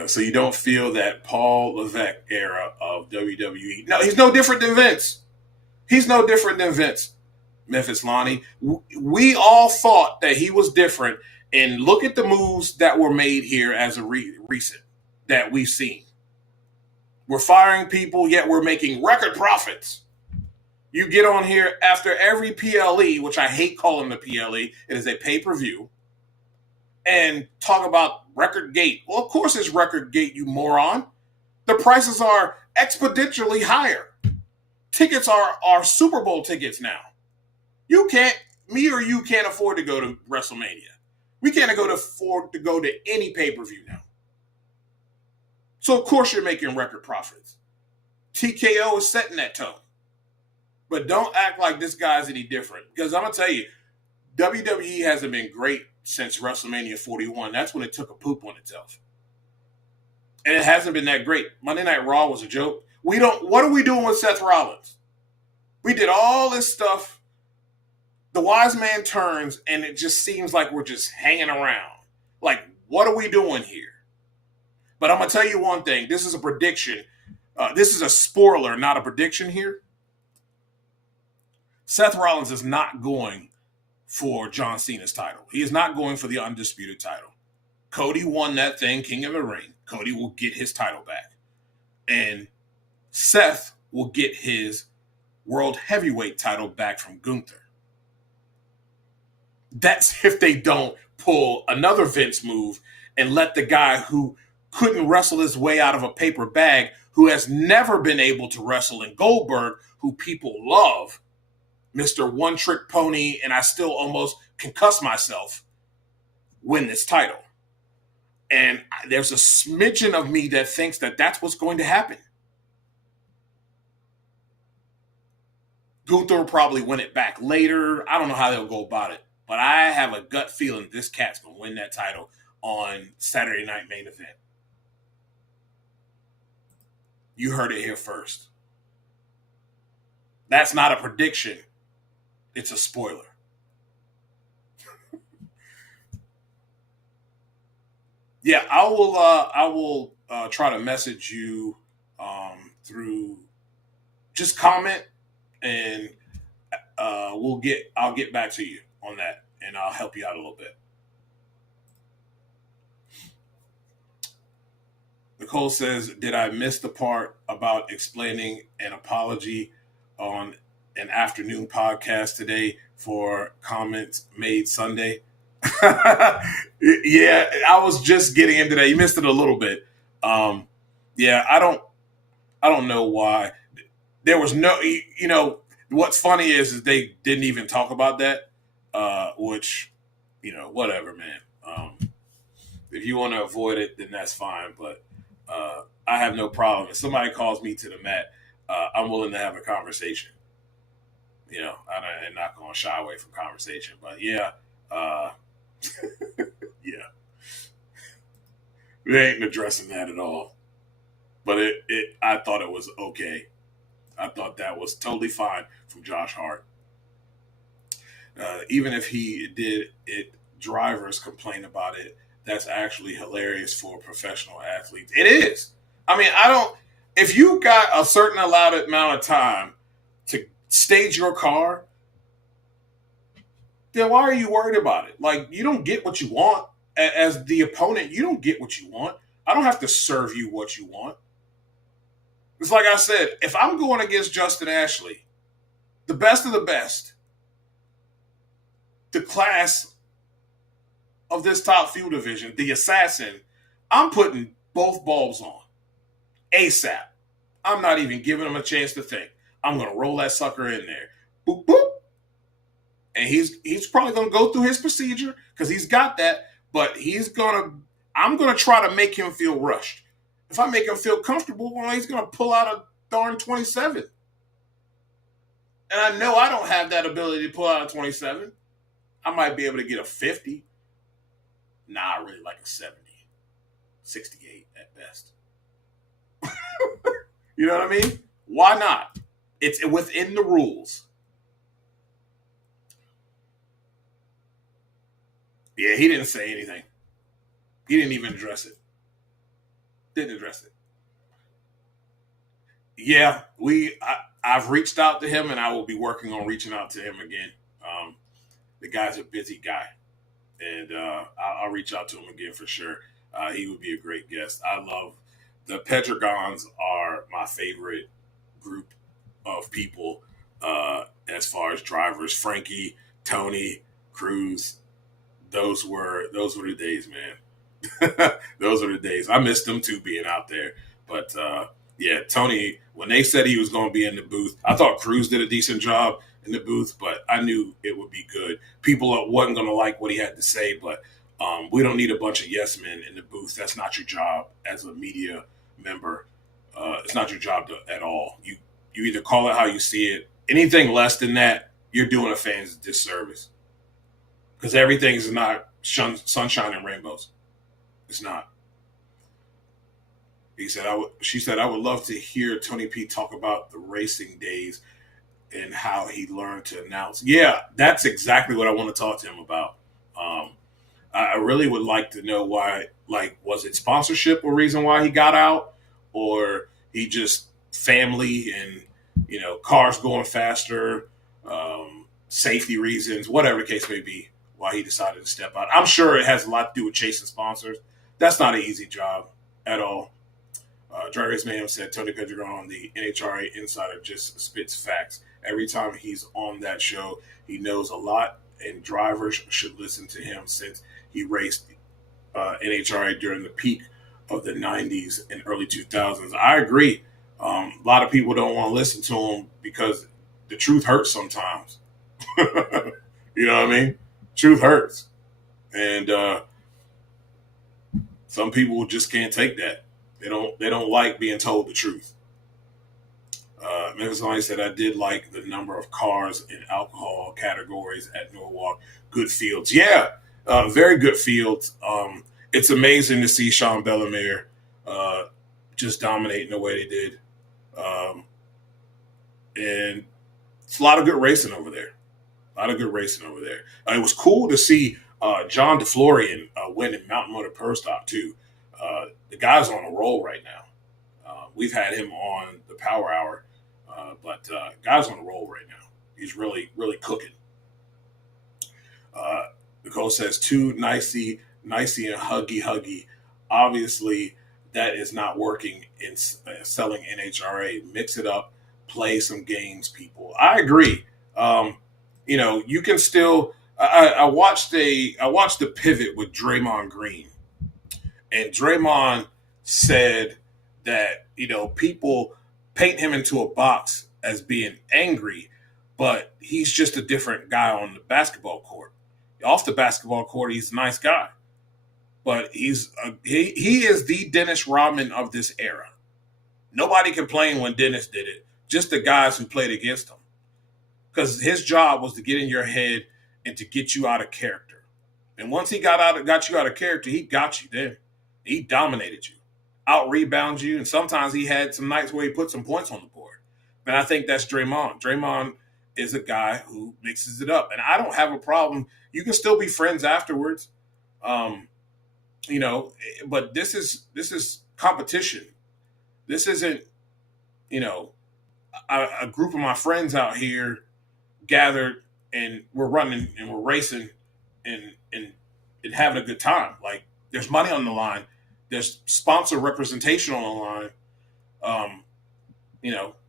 So you don't feel that Paul Levesque era of WWE. No, he's no different than Vince. He's no different than Vince. Memphis Lonnie. We all thought that he was different. And look at the moves that were made here as a recent that we've seen. We're firing people, yet we're making record profits. You get on here after every PLE, which I hate calling the PLE. It is a pay-per-view. And talk about record gate. Well, of course it's record gate, you moron. The prices are exponentially higher. Tickets are Super Bowl tickets now. Me or you can't afford to go to WrestleMania. We can't afford to go to any pay-per-view now. So of course you're making record profits. TKO is setting that tone. But don't act like this guy's any different. Because I'm going to tell you, WWE hasn't been great since WrestleMania 41. That's when it took a poop on itself. And it hasn't been that great. Monday Night Raw was a joke. What are we doing with Seth Rollins? We did all this stuff. The wise man turns, and it just seems like we're just hanging around. Like, what are we doing here? But I'm going to tell you one thing. This is a prediction. This is a spoiler, not a prediction here. Seth Rollins is not going for John Cena's title. He is not going for the undisputed title. Cody won that thing, King of the Ring. Cody will get his title back. And Seth will get his World Heavyweight title back from Gunther. That's if they don't pull another Vince move and let the guy who couldn't wrestle his way out of a paper bag, who has never been able to wrestle in Goldberg, who people love, Mr. One Trick Pony, and I still almost concuss myself, win this title. And there's a smidgen of me that thinks that that's what's going to happen. Gunther will probably win it back later. I don't know how they'll go about it. But I have a gut feeling this cat's going to win that title on Saturday Night Main Event. You heard it here first. That's not a prediction. It's a spoiler. Yeah, I will try to message you through just comment, and I'll get back to you on that, and I'll help you out a little bit. Nicole says, did I miss the part about explaining an apology on an afternoon podcast today for comments made Sunday? Yeah, I was just getting into that. You missed it a little bit. Yeah, I don't know why. There was no, what's funny is they didn't even talk about that, which, whatever, man. If you want to avoid it, then that's fine. But I have no problem. If somebody calls me to the mat, I'm willing to have a conversation. I'm not going to shy away from conversation. But yeah, yeah, they ain't addressing that at all. But I thought it was okay. I thought that was totally fine from Josh Hart. Even if he did it, drivers complain about it. That's actually hilarious for professional athletes. It is. I mean, if you got a certain allowed amount of time to stage your car, then why are you worried about it? Like, you don't get what you want. As the opponent, you don't get what you want. I don't have to serve you what you want. It's like I said, if I'm going against Justin Ashley, the best of the best, the class of this top fuel division, the assassin, I'm putting both bulbs on ASAP. I'm not even giving him a chance to think. I'm going to roll that sucker in there. Boop, boop. And he's probably going to go through his procedure because he's got that, but I'm going to try to make him feel rushed. If I make him feel comfortable, well, he's going to pull out a darn 27. And I know I don't have that ability to pull out a 27. I might be able to get a 50. Nah, I really like a 70, 68 at best. You know what I mean? Why not? It's within the rules. Yeah, he didn't say anything. He didn't even address it. Didn't address it. Yeah, I've reached out to him, and I will be working on reaching out to him again. The guy's a busy guy, and I'll reach out to him again for sure. He would be a great guest. I love the Petrogons are my favorite group of people as far as drivers. Frankie, Tony, Cruz. Those were the days, man. Those are the days. I missed them too being out there, but yeah, Tony. When they said he was going to be in the booth, I thought Cruz did a decent job in the booth, but I knew it would be good. People wasn't going to like what he had to say, but we don't need a bunch of yes men in the booth. That's not your job as a media member. It's not your job at all. You either call it how you see it. Anything less than that, you're doing a fan's disservice. Because everything is not sunshine and rainbows. It's not. She said, I would love to hear Tony P talk about the racing days and how he learned to announce. Yeah, that's exactly what I want to talk to him about. I really would like to know why, like, was it sponsorship or reason why he got out? Or he just family and, cars going faster, safety reasons, whatever the case may be, why he decided to step out. I'm sure it has a lot to do with chasing sponsors. That's not an easy job at all. Drag Race Mayhem said Tony Pedregon on the NHRA Insider just spits facts. Every time he's on that show, he knows a lot, and drivers should listen to him since he raced NHRA during the peak of the 90s and early 2000s. I agree. A lot of people don't want to listen to him because the truth hurts sometimes. You know what I mean? Truth hurts. And some people just can't take that. They don't like being told the truth. Memphis Lonnie said, I did like the number of cars in alcohol categories at Norwalk. Good fields. Yeah, very good fields. It's amazing to see Sean Bellemare just dominating the way they did. And it's a lot of good racing over there. It was cool to see John DeFlorian win in Mountain Motor Pro Stock, too. The guy's on a roll right now. We've had him on the Power Hour, but guy's on a roll right now. He's really, really cooking. Nicole says, too nicey and huggy. Obviously, that is not working in selling NHRA. Mix it up, play some games, people. I agree. You can still. I watched the pivot with Draymond Green, and Draymond said that people paint him into a box as being angry, but he's just a different guy on the basketball court. Off the basketball court, he's a nice guy, but he is the Dennis Rodman of this era. Nobody complained when Dennis did it, just the guys who played against him. Because his job was to get in your head and to get you out of character. And once he got you out of character, he got you then. He dominated you, out-rebounded you, and sometimes he had some nights where he put some points on the board. And I think that's Draymond. Draymond is a guy who mixes it up. And I don't have a problem. You can still be friends afterwards. But this is competition. This isn't, a group of my friends out here gathered and we're running and we're racing and having a good time. Like, there's money on the line. There's sponsor representation on the line.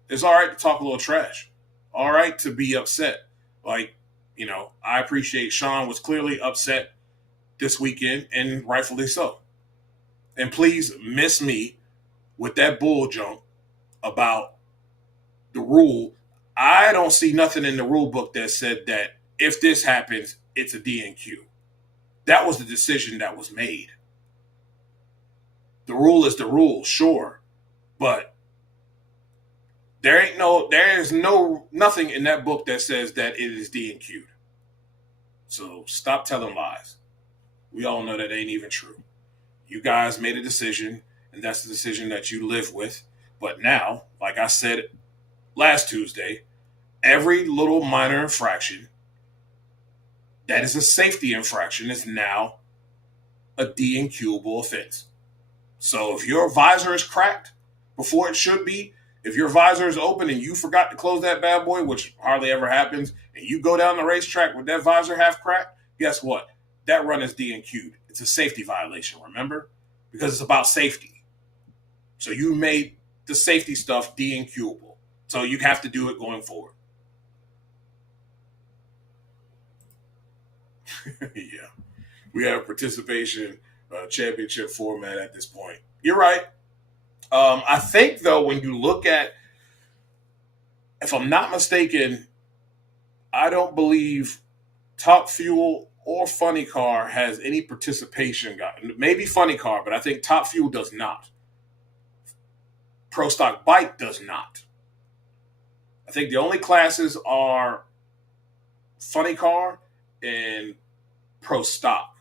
It's all right to talk a little trash. All right to be upset. Like, I appreciate Sean was clearly upset this weekend, and rightfully so. And please miss me with that bull junk about the rule. I don't see nothing in the rule book that said that if this happens, it's a DNQ. That was the decision that was made. The rule is the rule, sure, but There is nothing in that book that says that it is DNQ'd. So stop telling lies. We all know that ain't even true. You guys made a decision, and that's the decision that you live with. But now, like I said last Tuesday, every little minor infraction that is a safety infraction is now a DNQable offense. So if your visor is cracked before it should be, if your visor is open and you forgot to close that bad boy, which hardly ever happens, and you go down the racetrack with that visor half cracked, guess what? That run is DNQ'd. It's a safety violation, remember? Because it's about safety. So you made the safety stuff DNQable. So you have to do it going forward. Yeah. We have participation championship format at this point. You're right. I think, though, when you look at, if I'm not mistaken, I don't believe Top Fuel or Funny Car has any participation. Maybe Funny Car, but I think Top Fuel does not. Pro Stock Bike does not. I think the only classes are Funny Car and Pro Stock,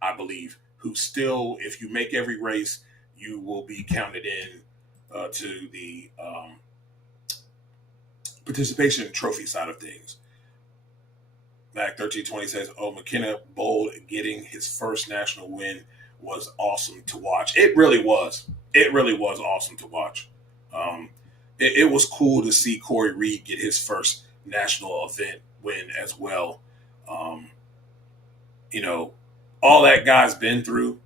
I believe, who still, if you make every race, you will be counted in to the participation trophy side of things. Mac 1320 says, "Oh, McKenna Bold getting his first national win was awesome to watch." It really was. It really was awesome to watch. It was cool to see Corey Reed get his first national event win as well. All that guy's been through,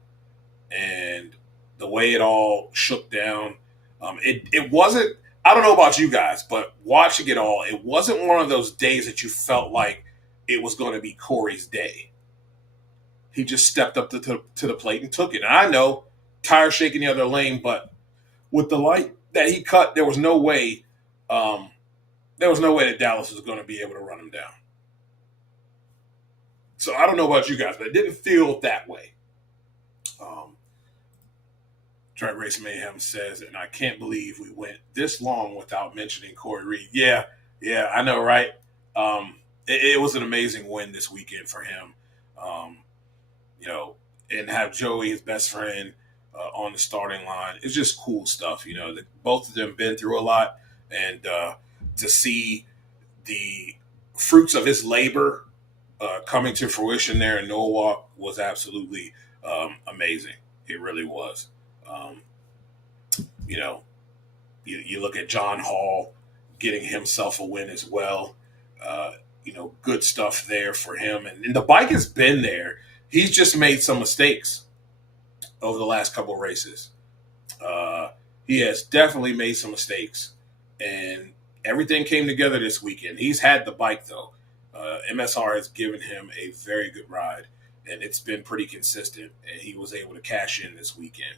and the way it all shook down. It wasn't, I don't know about you guys, but watching it all, it wasn't one of those days that you felt like it was going to be Corey's day. He just stepped up to the plate and took it. And I know, tire shaking the other lane, but with the light that he cut, there was no way that Dallas was going to be able to run him down. So I don't know about you guys, but it didn't feel that way. Drag Race Mayhem says, and I can't believe we went this long without mentioning Corey Reed. Yeah, I know, right? It was an amazing win this weekend for him. And have Joey, his best friend, on the starting line. It's just cool stuff. Both of them been through a lot, and to see the fruits of his labor coming to fruition there in Norwalk was absolutely amazing. It really was. You look at John Hall getting himself a win as well. Good stuff there for him. And the bike has been there. He's just made some mistakes over the last couple of races. He has definitely made some mistakes. And everything came together this weekend. He's had the bike, though. MSR has given him a very good ride, and it's been pretty consistent, and he was able to cash in this weekend.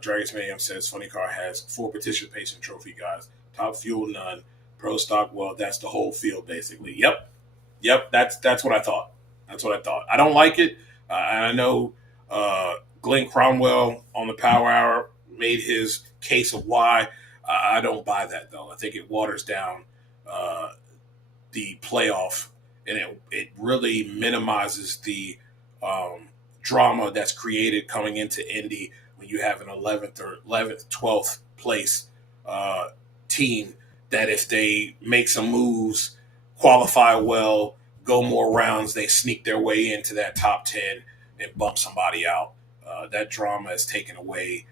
Dragons Mayhem says, Funny Car has 4 participation trophy guys. Top Fuel, none. Pro Stock, well, that's the whole field, basically. Yep, that's what I thought. I don't like it. I know Glenn Cromwell on the Power Hour made his case of why. I don't buy that, though. I think it waters down the playoff, and it really minimizes the drama that's created coming into Indy when you have an 11th, 12th place team that if they make some moves, qualify well, go more rounds, they sneak their way into that top 10 and bump somebody out. That drama is taken away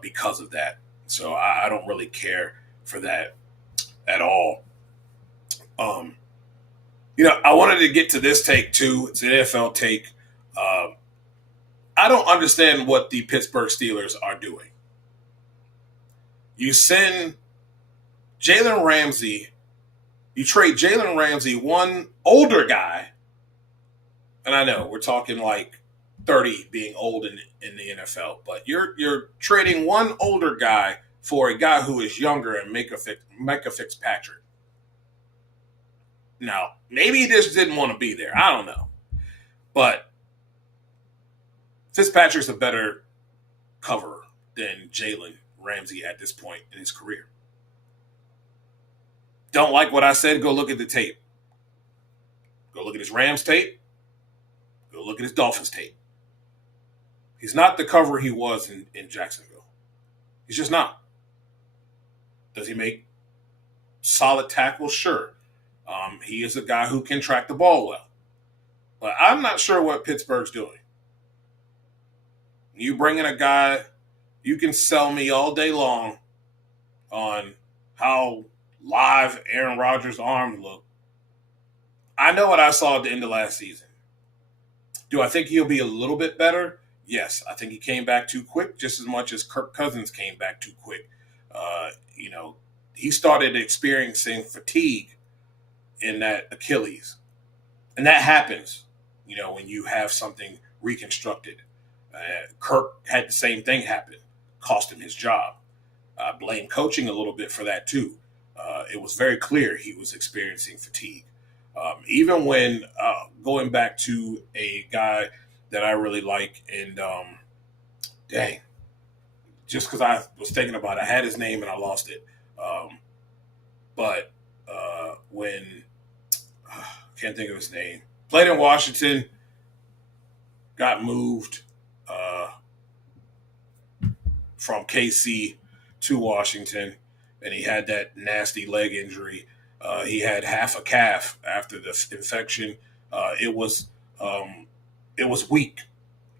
because of that. So I don't really care for that at all. I wanted to get to this take too. It's an NFL take. I don't understand what the Pittsburgh Steelers are doing. You send Jalen Ramsey, you trade Jalen Ramsey, one older guy, and I know we're talking like 30 being old in the NFL, but you're trading one older guy for a guy who is younger and Micah Fitzpatrick. Now, maybe he just didn't want to be there. I don't know. But Fitzpatrick's a better coverer than Jalen Ramsey at this point in his career. Don't like what I said? Go look at the tape. Go look at his Rams tape. Go look at his Dolphins tape. He's not the cover he was in Jacksonville. He's just not. Does he make solid tackles? Sure. He is a guy who can track the ball well. But I'm not sure what Pittsburgh's doing. You bring in a guy, you can sell me all day long on how live Aaron Rodgers' arm looked. I know what I saw at the end of last season. Do I think he'll be a little bit better? Yes. I think he came back too quick, just as much as Kirk Cousins came back too quick. He started experiencing fatigue in that Achilles. And that happens, when you have something reconstructed. Kirk had the same thing happen, cost him his job. I blame coaching a little bit for that too. It was very clear he was experiencing fatigue. Even when going back to a guy that I really like, and just because I was thinking about it, I had his name and I lost it. But when can't think of his name, played in Washington, got moved from KC to Washington, and he had that nasty leg injury. He had half a calf after the infection. It was weak,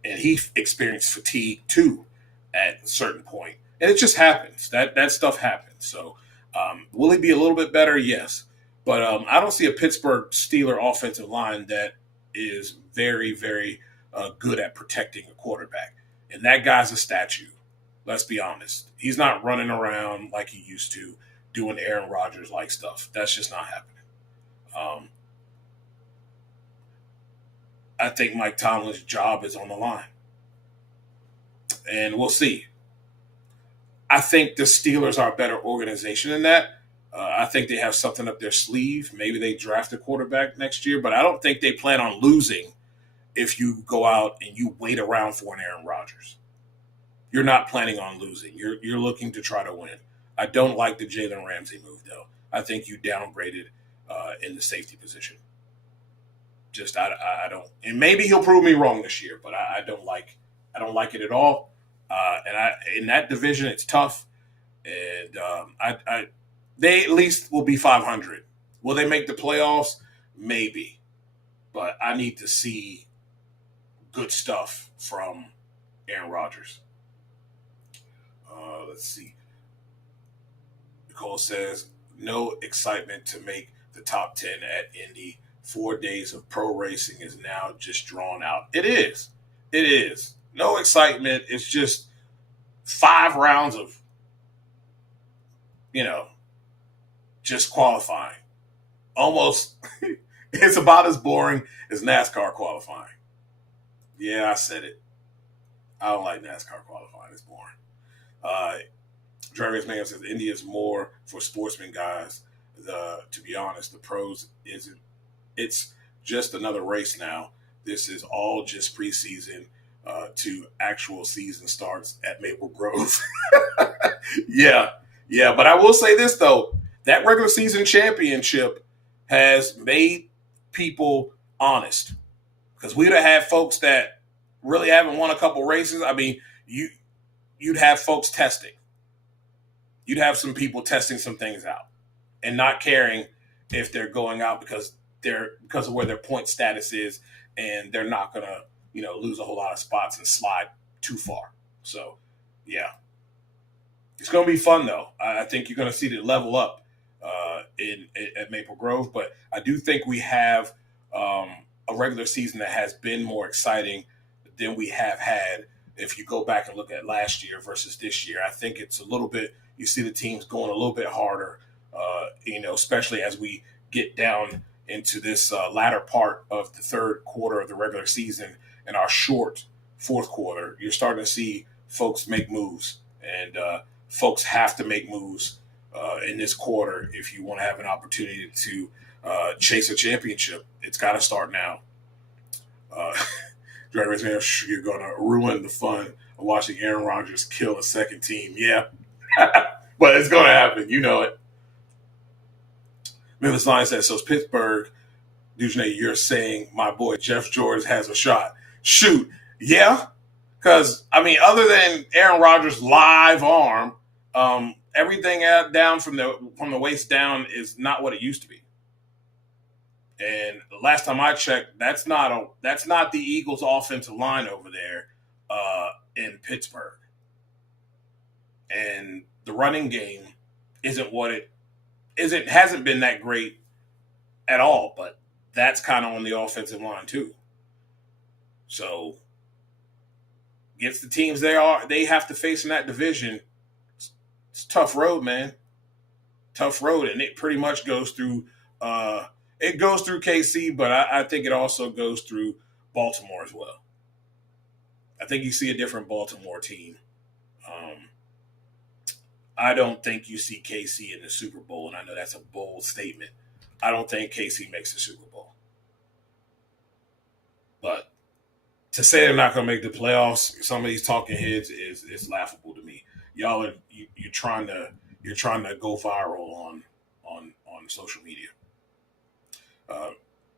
and he experienced fatigue too at a certain point. And it just happens. That stuff happens. So will he be a little bit better? Yes. But I don't see a Pittsburgh Steeler offensive line that is very, very good at protecting a quarterback. And that guy's a statue. Let's be honest. He's not running around like he used to, doing Aaron Rodgers-like stuff. That's just not happening. I think Mike Tomlin's job is on the line. And we'll see. I think the Steelers are a better organization than that. I think they have something up their sleeve. Maybe they draft a quarterback next year, but I don't think they plan on losing if you go out and you wait around for an Aaron Rodgers. You're not planning on losing. You're looking to try to win. I don't like the Jalen Ramsey move, though. I think you downgraded in the safety position. Just I don't, and maybe he'll prove me wrong this year, but I don't like it at all. And in that division, it's tough. And they at least will be 500. Will they make the playoffs? Maybe, but I need to see good stuff from Aaron Rodgers. Let's see. Nicole says, no excitement to make the top 10 at Indy. 4 days of pro racing is now just drawn out. It is. It is. No excitement. It's just 5 rounds of, just qualifying. Almost, it's about as boring as NASCAR qualifying. Yeah, I said it. I don't like NASCAR qualifying. It's boring. Drag Race Man says Indy is more for sportsmen guys. To be honest, the pros isn't. It's just another race now. This is all just preseason to actual season starts at Maple Grove. Yeah. But I will say this, though. That regular season championship has made people honest. Because we'd have had folks that really haven't won a couple races. I mean, you'd have folks testing. You'd have some people testing some things out and not caring if they're going out because of where their point status is, and they're not going to, lose a whole lot of spots and slide too far. So, yeah. It's going to be fun, though. I think you're going to see it level up at Maple Grove, but I do think we have a regular season that has been more exciting than we have had if you go back and look at last year versus this year. I think it's a little bit, you see the teams going a little bit harder, especially as we get down into this latter part of the third quarter of the regular season and our short fourth quarter. You're starting to see folks make moves, and folks have to make moves in this quarter if you want to have an opportunity to chase a championship. It's got to start now. Drag Race Man, you're going to ruin the fun of watching Aaron Rodgers kill a second team. Yeah, but it's going to happen. You know it. Memphis Lions says, so it's Pittsburgh. Dujanay, you're saying my boy Jeff George has a shot. Shoot, yeah. Because, I mean, other than Aaron Rodgers' live arm, everything down from the waist down is not what it used to be. And the last time I checked, that's not the Eagles' offensive line over there in Pittsburgh. And the running game hasn't been that great at all, but that's kind of on the offensive line too. So against the teams they have to face in that division, it's a tough road, man. Tough road, and it pretty much goes through KC, but I think it also goes through Baltimore as well. I think you see a different Baltimore team. I don't think you see KC in the Super Bowl, and I know that's a bold statement. I don't think KC makes the Super Bowl. But to say they're not going to make the playoffs, some of these talking heads is laughable to me. Y'all are you're trying to go viral on social media.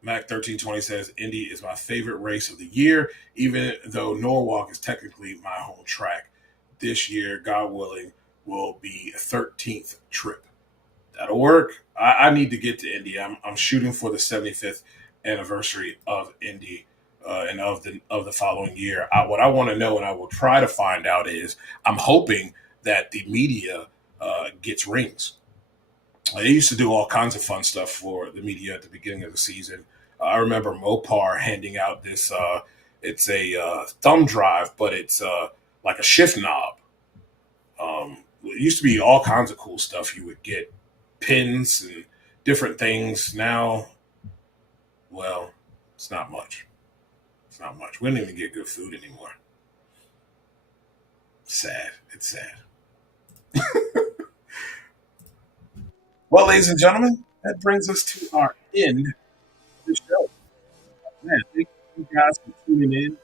Mac 1320 says Indy is my favorite race of the year, even though Norwalk is technically my home track. This year, God willing, will be a 13th trip. That'll work. I need to get to Indy. I'm shooting for the 75th anniversary of Indy and of the following year. What I want to know, and I will try to find out, is I'm hoping that the media gets rings. They used to do all kinds of fun stuff for the media at the beginning of the season. I remember Mopar handing out this. It's a thumb drive, but it's like a shift knob. It used to be all kinds of cool stuff. You would get pins and different things. Now, well, it's not much. It's not much. We don't even get good food anymore. Sad. It's sad. Well, ladies and gentlemen, that brings us to our end of the show. Man, thank you guys for tuning in.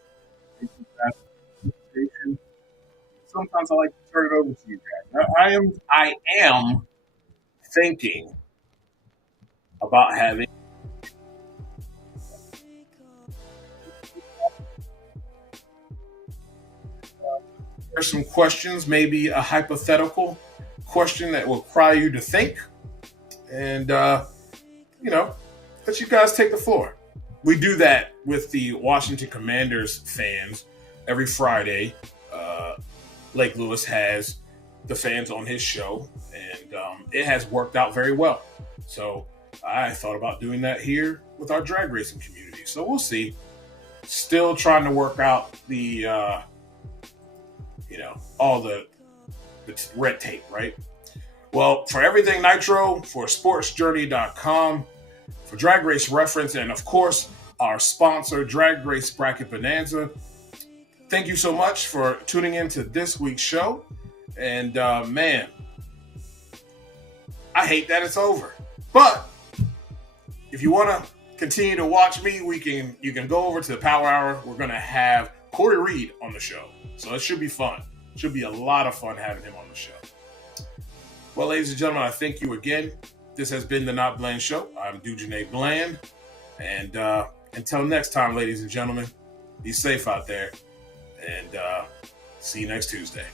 Thank you guys for the participation. Sometimes I like to turn it over to you guys. I am thinking about having there's some questions, maybe a hypothetical question that will require you to think, and let you guys take the floor. We do that with the Washington Commanders fans every Friday. Lake Lewis has the fans on his show, and it has worked out very well. So I thought about doing that here with our drag racing community. So we'll see. Still trying to work out the, all the red tape, right? Well, for everything Nitro, for sportsjourney.com, for Drag Race Reference, and of course, our sponsor, Drag Race Bracket Bonanza, thank you so much for tuning in to this week's show. And man, I hate that it's over. But if you want to continue to watch me, you can go over to the Power Hour. We're going to have Corey Reed on the show. So it should be fun. Should be a lot of fun having him on the show. Well, ladies and gentlemen, I thank you again. This has been the Not Bland Show. I'm Dujanay Bland. And until next time, ladies and gentlemen, be safe out there. And see you next Tuesday.